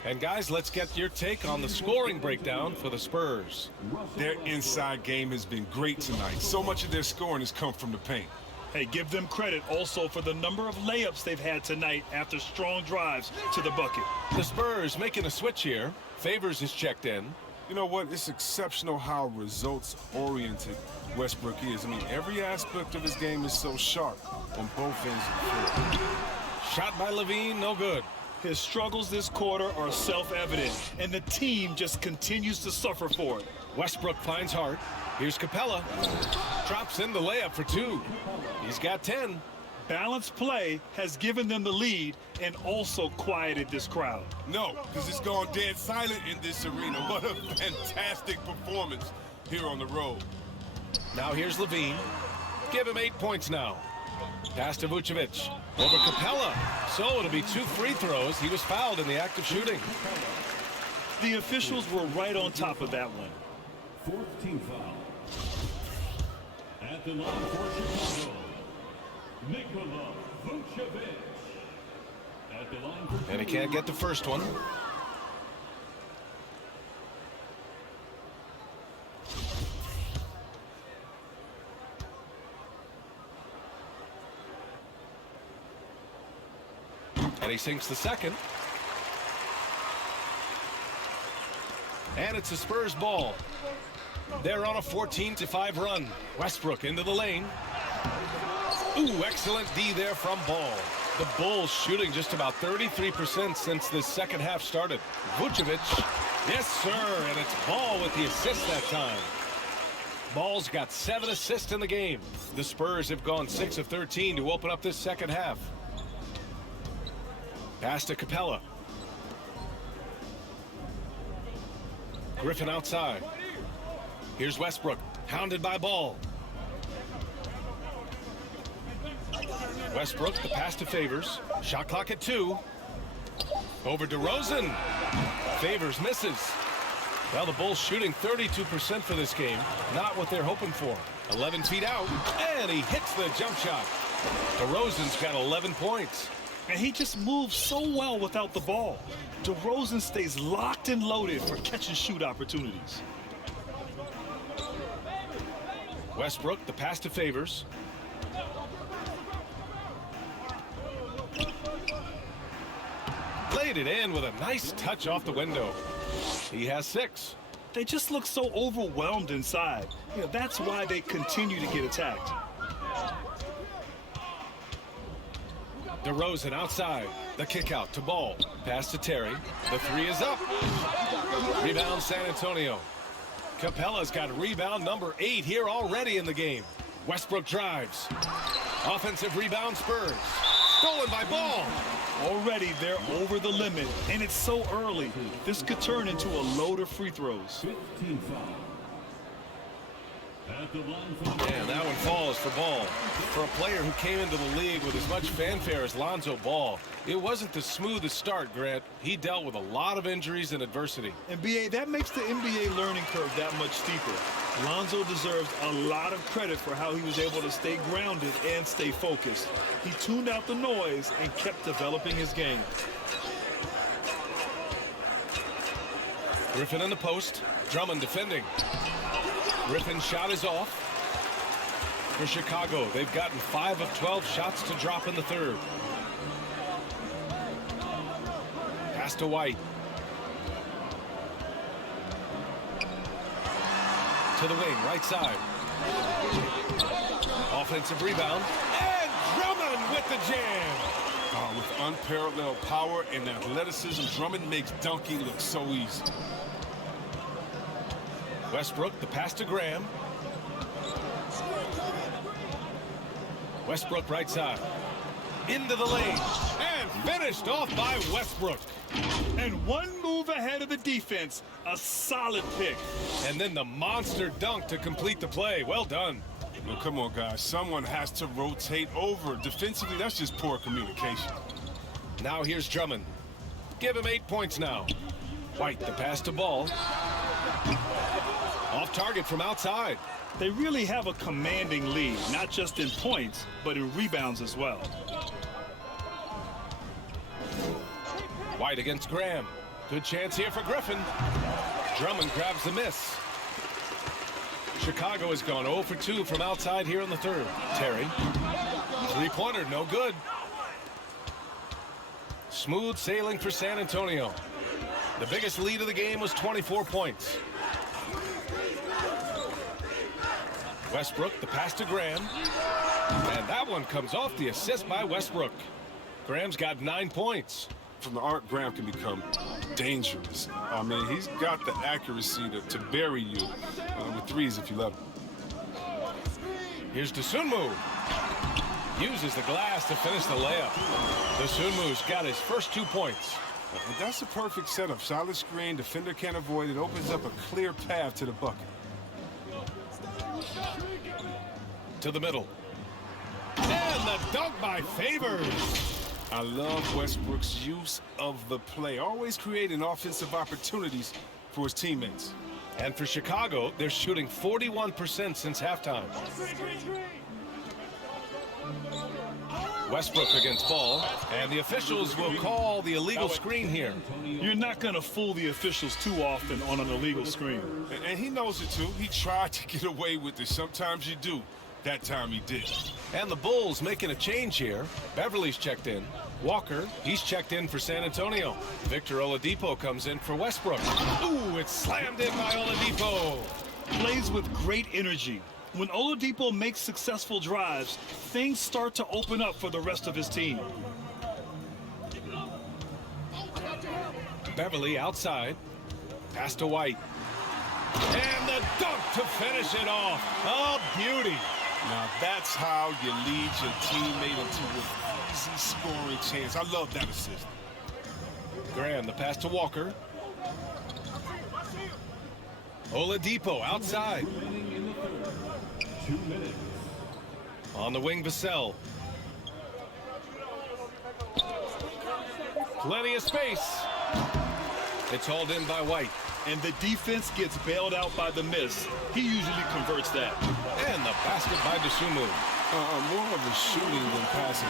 And guys, let's get your take on the scoring breakdown for the Spurs. Their inside game has been great tonight. So much of their scoring has come from the paint. Hey, give them credit also for the number of layups they've had tonight after strong drives to the bucket. The Spurs making a switch here. Favors is checked in. You know what? It's exceptional how results-oriented Westbrook is. I mean, every aspect of his game is so sharp on both ends of the floor. Shot by Levine, no good. His struggles this quarter are self-evident, and the team just continues to suffer for it. Westbrook finds Hart. Here's Capella. Drops in the layup for 2. He's got 10. Balanced play has given them the lead and also quieted this crowd. No, because it's gone dead silent in this arena. What a fantastic performance here on the road. Now here's Levine. Give him 8 points now. Pass to Vucevic. Over Capella. So it'll be 2 free throws. He was fouled in the act of shooting. The officials were right on top of that one. 4th team foul. At the line for Chicago, Nikola Vucevic. At the line for And he can't get the first one. And he sinks the second. And it's a Spurs ball. They're on a 14-5 run. Westbrook into the lane. Ooh, excellent D there from Ball. The Bulls shooting just about 33% since this 2nd half started. Vucevic, yes sir, and it's Ball with the assist that time. Ball's got 7 assists in the game. The Spurs have gone 6 of 13 to open up this 2nd half. Pass to Capella. Griffin outside. Here's Westbrook, hounded by Ball. Westbrook, the pass to Favors. Shot clock at 2. Over DeRozan. Favors misses. Well, the Bulls shooting 32% for this game. Not what they're hoping for. 11 feet out, and he hits the jump shot. DeRozan's got 11 points. And he just moves so well without the ball. DeRozan stays locked and loaded for catch-and-shoot opportunities. Westbrook, the pass to Favors. Laid it in with a nice touch off the window. He has 6. They just look so overwhelmed inside. That's why they continue to get attacked. DeRozan outside. The kick out to Ball. Pass to Terry. The 3 is up. Rebound San Antonio. Capella's got rebound number 8 here already in the game. Westbrook drives. Offensive rebound Spurs. Stolen by Ball. Already they're over the limit, and it's so early. This could turn into a load of free throws. 15 foul. At the line for And that one falls for Ball. For a player who came into the league with as much fanfare as Lonzo Ball, it wasn't the smoothest start, Grant. He dealt with a lot of injuries and adversity. And BA, that makes the NBA learning curve that much steeper. Lonzo deserves a lot of credit for how he was able to stay grounded and stay focused. He tuned out the noise and kept developing his game. Griffin in the post. Drummond defending. Griffin's shot is off. For Chicago, they've gotten 5 of 12 shots to drop in the third. Pass to White. To the wing, right side. Offensive rebound. And Drummond with the jam. With unparalleled power and athleticism, Drummond makes dunking look so easy. Westbrook, the pass to Graham. Westbrook right side. Into the lane. And finished off by Westbrook. And one move ahead of the defense. A solid pick. And then the monster dunk to complete the play. Well done. Well, come on, guys. Someone has to rotate over. Defensively, that's just poor communication. Now here's Drummond. Give him 8 points now. White, the pass to Ball. Off target from outside. They really have a commanding lead, not just in points, but in rebounds as well. White against Graham. Good chance here for Griffin. Drummond grabs the miss. Chicago has gone 0 for 2 from outside here in the third. Terry. Three-pointer, no good. Smooth sailing for San Antonio. The biggest lead of the game was 24 points. Westbrook, the pass to Graham. And that one comes off the assist by Westbrook. Graham's got 9 points. From the arc, Graham can become dangerous. I mean, he's got the accuracy to bury you with threes if you let him. Here's Dosunmu. Uses the glass to finish the layup. Dosunmu's got his first 2 points. But that's a perfect setup. Solid screen, defender can't avoid it. Opens up a clear path to the bucket. To the middle. And the dunk by Favors. I love Westbrook's use of the play. Always creating offensive opportunities for his teammates. And for Chicago, they're shooting 41% since halftime. Westbrook against Ball. And the officials will call the illegal screen here. You're not going to fool the officials too often on an illegal screen. And he knows it too. He tried to get away with it. Sometimes you do. That time he did. And the Bulls making a change here. Beverly's checked in. Walker, he's checked in for San Antonio. Victor Oladipo comes in for Westbrook. Ooh, it's slammed in by Oladipo. Plays with great energy. When Oladipo makes successful drives, things start to open up for the rest of his team. Beverly outside. Pass to White. And the dunk to finish it off. A beauty. Now that's how you lead your teammate into an easy scoring chance. I love that assist. Graham, the pass to Walker. Oladipo outside. 2 minutes. On the wing, Vassell. Plenty of space. It's hauled in by White. And the defense gets bailed out by the miss. He usually converts that. And the basket by Dosunmu. More of a shooting than passing.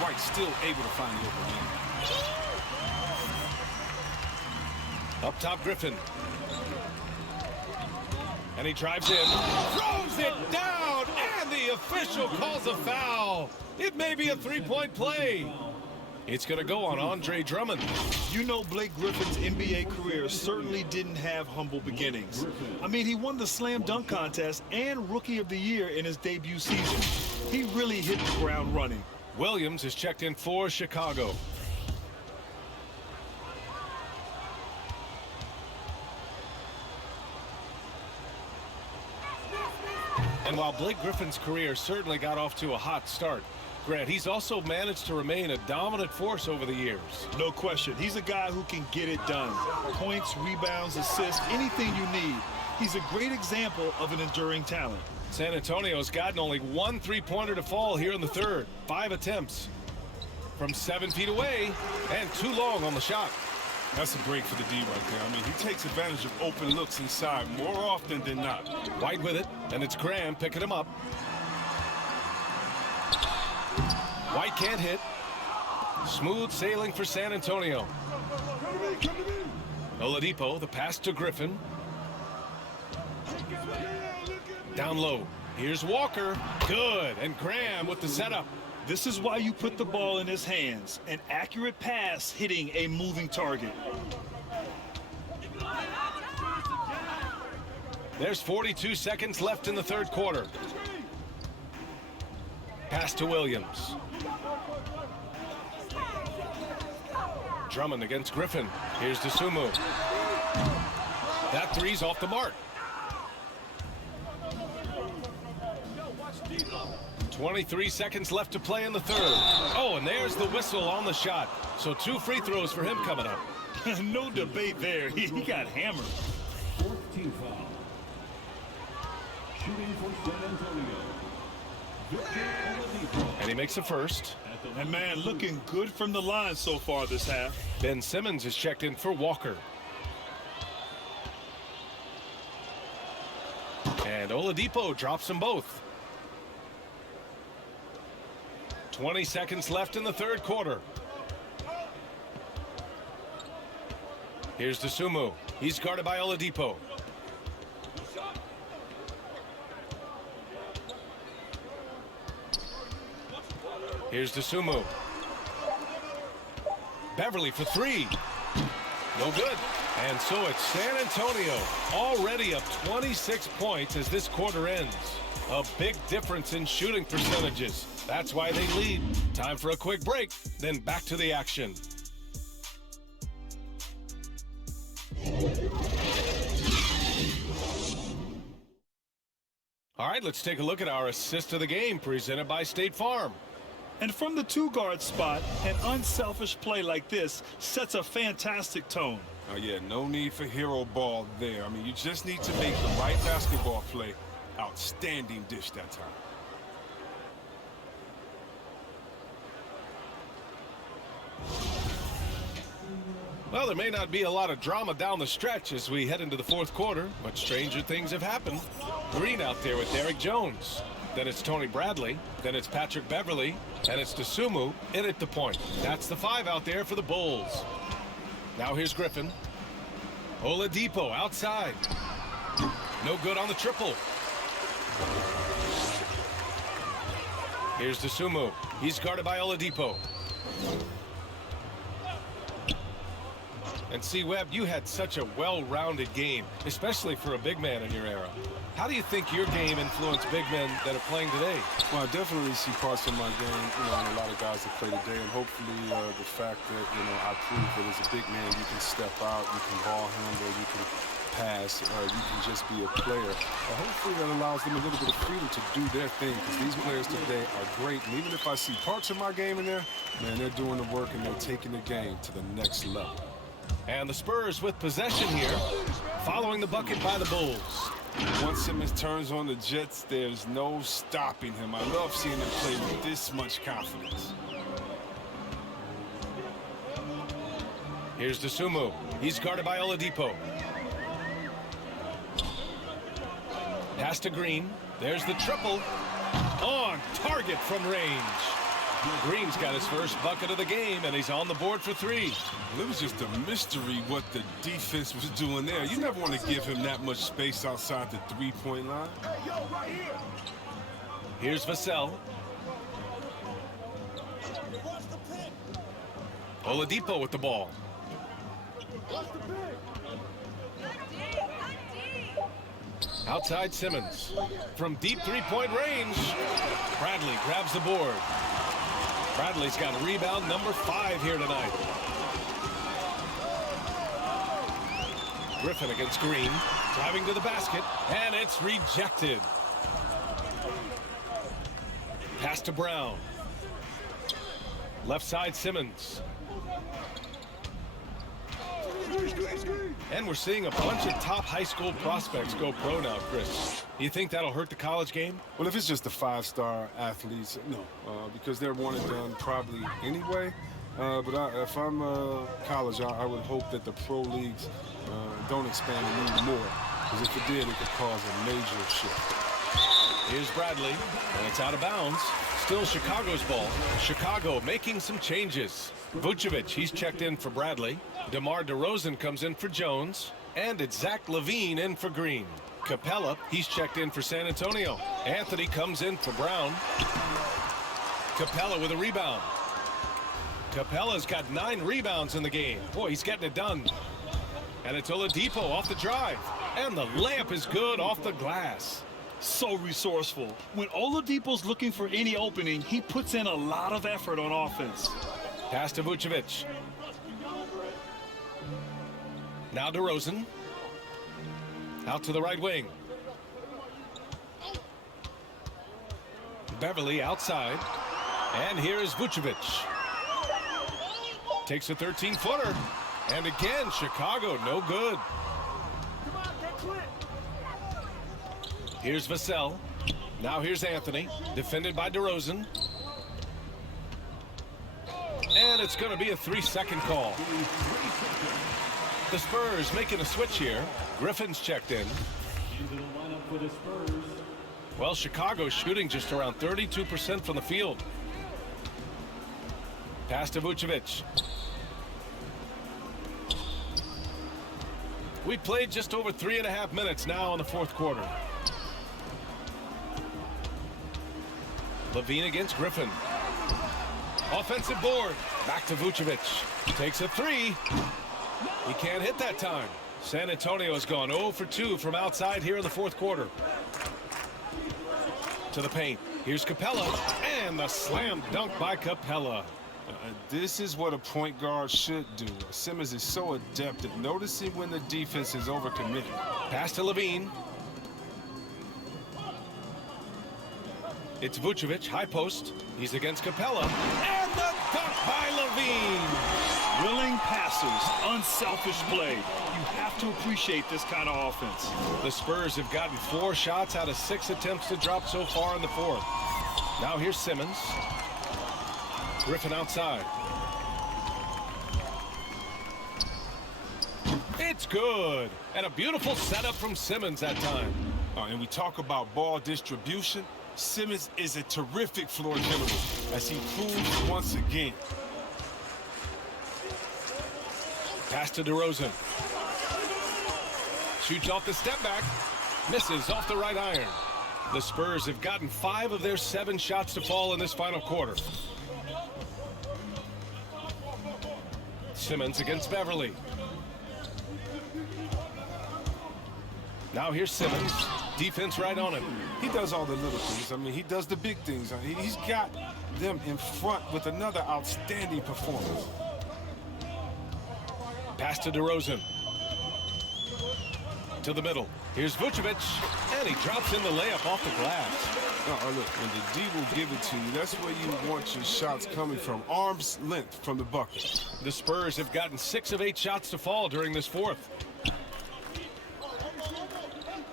White still able to find the open man. Up top, Griffin. And he drives in. Throws it down. And the official calls a foul. It may be a three-point play. It's going to go on Andre Drummond. You know, Blake Griffin's NBA career certainly didn't have humble beginnings. I mean, he won the slam dunk contest and Rookie of the Year in his debut season. He really hit the ground running. Williams is checked in for Chicago. And while Blake Griffin's career certainly got off to a hot start, Grant, he's also managed to remain a dominant force over the years. No question. He's a guy who can get it done. Points, rebounds, assists, anything you need. He's a great example of an enduring talent. San Antonio's gotten only one three-pointer to fall here in the third. 5 attempts from 7 feet away and too long on the shot. That's a break for the D right there. I mean, he takes advantage of open looks inside more often than not. White with it, and it's Graham picking him up. White can't hit. Smooth sailing for San Antonio. Oladipo, the pass to Griffin. Down low. Here's Walker. Good. And Graham with the setup. This is why you put the ball in his hands. An accurate pass hitting a moving target. There's 42 seconds left in the third quarter. Pass to Williams. Drummond against Griffin. Here's DeSumo. That three's off the mark. 23 seconds left to play in the third. Oh, and there's the whistle on the shot. So 2 free throws for him coming up. No debate there. He got hammered. 14 foul. Shooting for San Antonio. Victor Oladipo. And he makes a first. And man, looking good from the line so far this half. Ben Simmons is checked in for Walker. And Oladipo drops them both. 20 seconds left in the third quarter. Here's DeSumo. He's guarded by Oladipo. Here's DeSumo. Beverly for 3. No good. And so it's San Antonio already up 26 points as this quarter ends. A big difference in shooting percentages. That's why they lead. Time for a quick break, then back to the action. All right, let's take a look at our assist of the game presented by State Farm. And from the 2-guard spot, an unselfish play like this sets a fantastic tone. Oh, yeah, no need for hero ball there. I mean, you just need to make the right basketball play. Outstanding dish that time. Well, there may not be a lot of drama down the stretch as we head into the fourth quarter, but stranger things have happened. Green out there with Derrick Jones. Then it's Tony Bradley. Then it's Patrick Beverly. And it's DeSumo in at the point. That's the 5 out there for the Bulls. Now here's Griffin. Oladipo outside. No good on the triple. Here's DeSumo. He's guarded by Oladipo. And see, Webb, you had such a well-rounded game, especially for a big man in your era. How do you think your game influenced big men that are playing today? Well, I definitely see parts of my game, and a lot of guys that play today, and hopefully the fact that, I prove that as a big man, you can step out, you can ball handle, you can pass, you can just be a player. Hopefully that allows them a little bit of freedom to do their thing, because these players today are great. And even if I see parts of my game in there, man, they're doing the work and they're taking the game to the next level. And the Spurs with possession here, following the bucket by the Bulls. Once Simmons turns on the Jets, there's no stopping him. I love seeing him play with this much confidence. Here's DeSumo. He's guarded by Oladipo. Pass to Green. There's the triple. On target from range. Green's got his first bucket of the game, and he's on the board for 3. Well, it was just a mystery what the defense was doing there. You never want to give him that much space outside the three-point line. Here's Vassell. Oladipo with the ball. Outside Simmons. From deep three-point range, Bradley grabs the board. Bradley's got rebound number 5 here tonight. Griffin against Green, driving to the basket, and it's rejected. Pass to Brown. Left side, Simmons. And we're seeing a bunch of top high school prospects go pro now, Chris. You think that'll hurt the college game? Well, if it's just the 5-star athletes, no, because they're one and done probably anyway. But if I'm college, I would hope that the pro leagues don't expand it even more, because if it did, it could cause a major shift. Here's Bradley, and it's out of bounds. Still Chicago's ball. Chicago making some changes. Vucevic, he's checked in for Bradley. DeMar DeRozan comes in for Jones. And it's Zach LaVine in for Green. Capella, he's checked in for San Antonio. Anthony comes in for Brown. Capella with a rebound. Capella's got 9 rebounds in the game. Boy, he's getting it done. And it's Oladipo off the drive. And the layup is good off the glass. So resourceful. When Oladipo's looking for any opening, he puts in a lot of effort on offense. Pass to Vucevic. Now DeRozan. Out to the right wing. Beverly outside. And here is Vucevic. Takes a 13-footer. And again, Chicago, no good. Here's Vassell. Now here's Anthony. Defended by DeRozan. And it's going to be a 3-second call. The Spurs making a switch here. Griffin's checked in. Into the lineup for the Spurs. Well, Chicago's shooting just around 32% from the field. Pass to Vucevic. We played just over 3.5 minutes now in the fourth quarter. LaVine against Griffin. Offensive board. Back to Vucevic. Takes a 3. He can't hit that time. San Antonio has gone 0 for 2 from outside here in the fourth quarter. To the paint. Here's Capella. And the slam dunk by Capella. This is what a point guard should do. Simmons is so adept at noticing when the defense is overcommitted. Pass to LaVine. It's Vucevic, high post. He's against Capella. And the dunk by LaVine. Willing passers, unselfish play. You have to appreciate this kind of offense. The Spurs have gotten 4 shots out of 6 attempts to drop so far in the fourth. Now here's Simmons. Griffin outside. It's good. And a beautiful setup from Simmons that time. And we talk about ball distribution. Simmons is a terrific floor general, as he proved once again. Pass to DeRozan. Shoots off the step back. Misses off the right iron. The Spurs have gotten 5 of their 7 shots to fall in this final quarter. Simmons against Beverly. Now here's Simmons. Defense right on him. He does all the little things. I mean, he does the big things. He's got them in front with another outstanding performance. Pass to DeRozan. To the middle. Here's Vucevic. And he drops in the layup off the glass. Look, when the D will give it to you, that's where you want your shots coming from. Arm's length from the bucket. The Spurs have gotten 6 of 8 shots to fall during this fourth.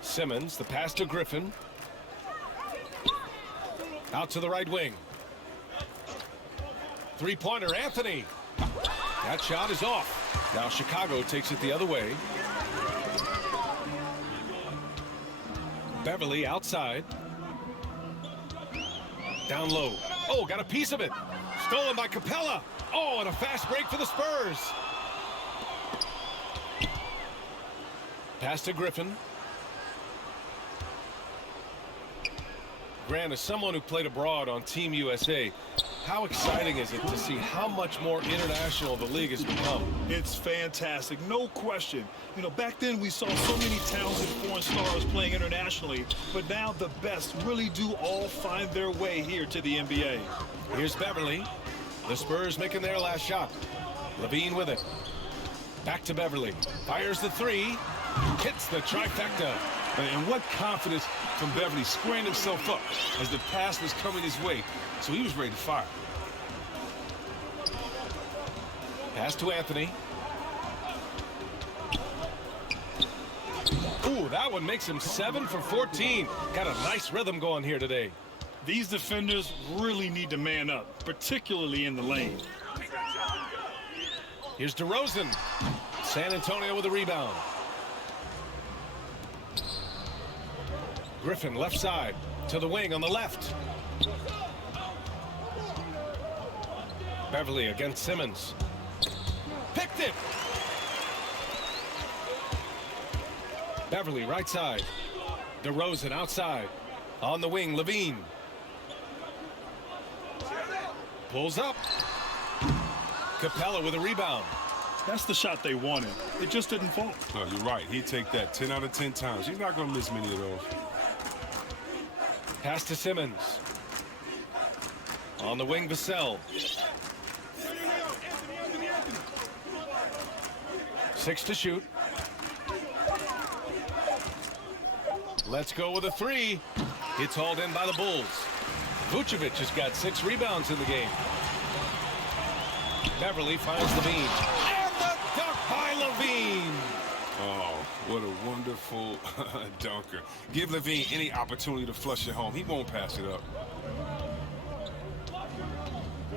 Simmons, the pass to Griffin. Out to the right wing. 3-pointer, Anthony. That shot is off. Now Chicago takes it the other way. Beverly outside. Down low. Oh, got a piece of it. Stolen by Capella. Oh, and a fast break for the Spurs. Pass to Griffin. Grant, as someone who played abroad on Team USA, how exciting is it to see how much more international the league has become? It's fantastic, no question. You know, back then we saw so many talented foreign stars playing internationally, but now the best really do all find their way here to the NBA. Here's Beverly. The Spurs making their last shot. LaVine with it. Back to Beverly. Fires the 3. Hits the trifecta. And what confidence from Beverly squaring himself up as the pass was coming his way. So he was ready to fire. Pass to Anthony. Ooh, that one makes him 7 for 14. Got a nice rhythm going here today. These defenders really need to man up, particularly in the lane. Here's DeRozan. San Antonio with a rebound. Griffin left side to the wing on the left. Beverly against Simmons. Picked it. Beverly right side. DeRozan outside. On the wing, Levine. Pulls up. Capella with a rebound. That's the shot they wanted. It just didn't fall. Oh, you're right. He'd take that 10 out of 10 times. He's not going to miss many of those. Pass to Simmons. On the wing, Vassell. 6 to shoot. Let's go with a 3. It's hauled in by the Bulls. Vucevic has got 6 rebounds in the game. Beverly finds Levine. And the dunk by Levine. Oh, what a wonderful dunker. Give Levine any opportunity to flush it home. He won't pass it up.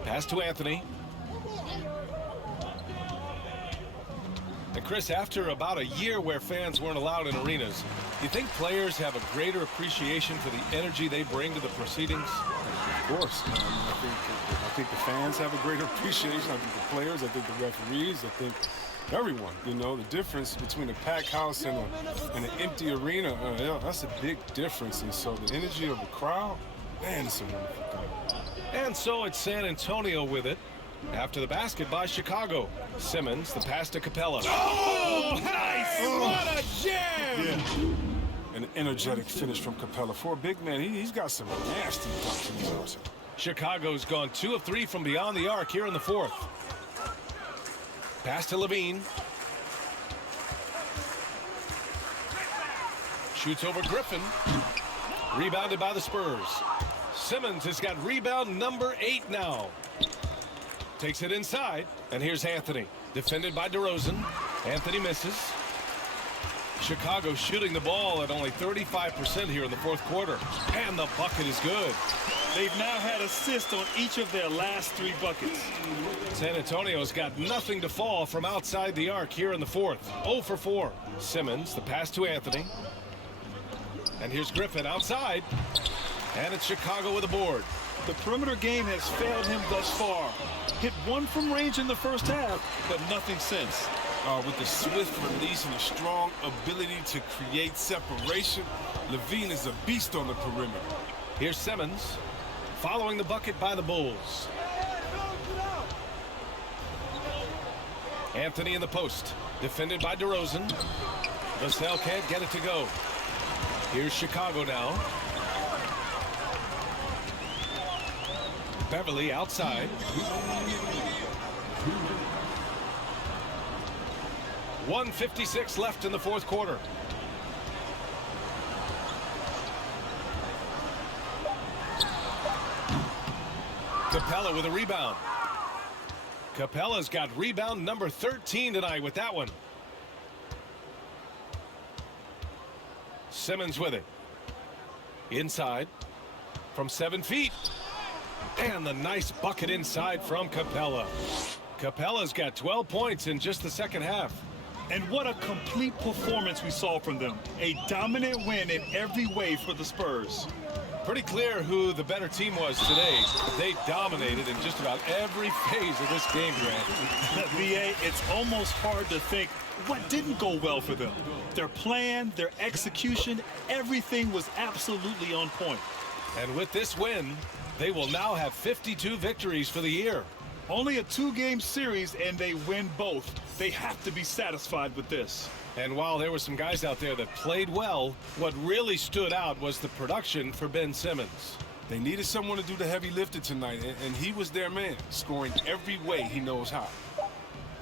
Pass to Anthony. And Chris, after about a year where fans weren't allowed in arenas, do you think players have a greater appreciation for the energy they bring to the proceedings? Of course. I think the fans have a greater appreciation. I think the players, I think the referees, I think everyone. You know, the difference between a packed house and an empty arena, that's a big difference. And so the energy of the crowd, man, it's a wonderful thing. And so it's San Antonio with it. After the basket by Chicago. Simmons, the pass to Capella. Oh, nice! What a jam! Yeah. An energetic finish from Capella. For a big man, he's got some nasty dunks in his arsenal. Chicago's gone 2 of 3 from beyond the arc here in the 4th. Pass to Levine. Shoots over Griffin. Rebounded by the Spurs. Simmons has got rebound number 8 now. Takes it inside, and here's Anthony. Defended by DeRozan. Anthony misses. Chicago shooting the ball at only 35% here in the 4th quarter. And the bucket is good. They've now had assists on each of their last 3 buckets. San Antonio's got nothing to fall from outside the arc here in the 4th. 0 for 4. Simmons, the pass to Anthony. And here's Griffin outside. And it's Chicago with a board. The perimeter game has failed him thus far. Hit 1 from range in the first half, but nothing since. With the swift release and a strong ability to create separation, Levine is a beast on the perimeter. Here's Simmons, following the bucket by the Bulls. Anthony in the post, defended by DeRozan. Vassell can't get it to go. Here's Chicago now. Beverly outside. 1:56 left in the 4th quarter. Capella with a rebound. Capella's got rebound number 13 tonight with that one. Simmons with it. Inside from 7 feet. And the nice bucket inside from Capella. Capella's got 12 points in just the second half. And what a complete performance we saw from them. A dominant win in every way for the Spurs. Pretty clear who the better team was today. They dominated in just about every phase of this game, Grant. VA, it's almost hard to think what didn't go well for them. Their plan, their execution, everything was absolutely on point. And with this win, they will now have 52 victories for the year. Only a 2-game series, and they win both. They have to be satisfied with this. And while there were some guys out there that played well, what really stood out was the production for Ben Simmons. They needed someone to do the heavy lifting tonight, and he was their man, scoring every way he knows how.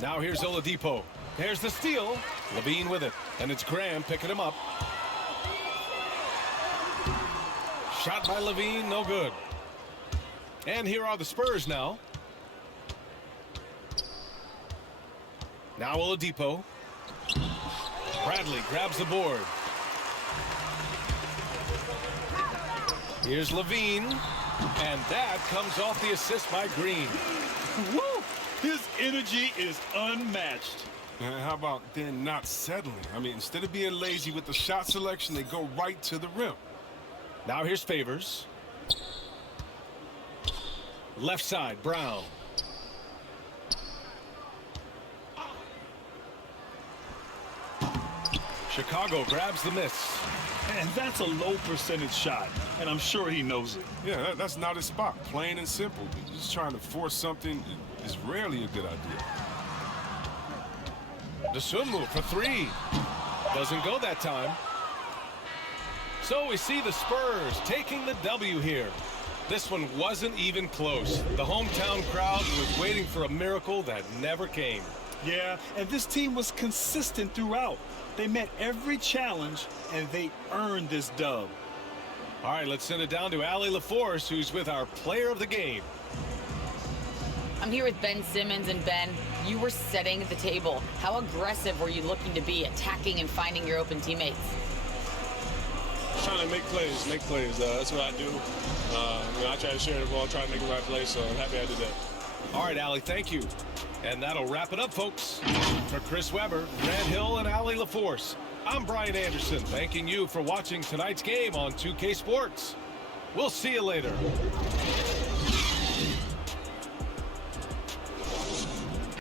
Now here's Oladipo. There's the steal. Levine with it, and it's Graham picking him up. Shot by Levine, no good. And here are the Spurs now. Now Oladipo. Bradley grabs the board. Here's Levine. And that comes off the assist by Green. Woo! His energy is unmatched. And how about then not settling? I mean, instead of being lazy with the shot selection, they go right to the rim. Now here's Favors. Left side, Brown. Chicago grabs the miss. And that's a low percentage shot, and I'm sure he knows it. Yeah, that's not his spot. Plain and simple. Just trying to force something is rarely a good idea. The swim move for three. Doesn't go that time. So we see the Spurs taking the W here. This one wasn't even close. The hometown crowd was waiting for a miracle that never came. Yeah, and this team was consistent throughout. They met every challenge, and they earned this dub. All right, let's send it down to Allie LaForce, who's with our player of the game. I'm here with Ben Simmons, and Ben, you were setting the table. How aggressive were you looking to be, attacking and finding your open teammates? Trying to make plays. That's what I do. I try to share the ball, try to make the right play, so I'm happy I did that. All right, Allie, thank you. And that'll wrap it up, folks. For Chris Webber, Grant Hill, and Allie LaForce, I'm Brian Anderson, thanking you for watching tonight's game on 2K Sports. We'll see you later.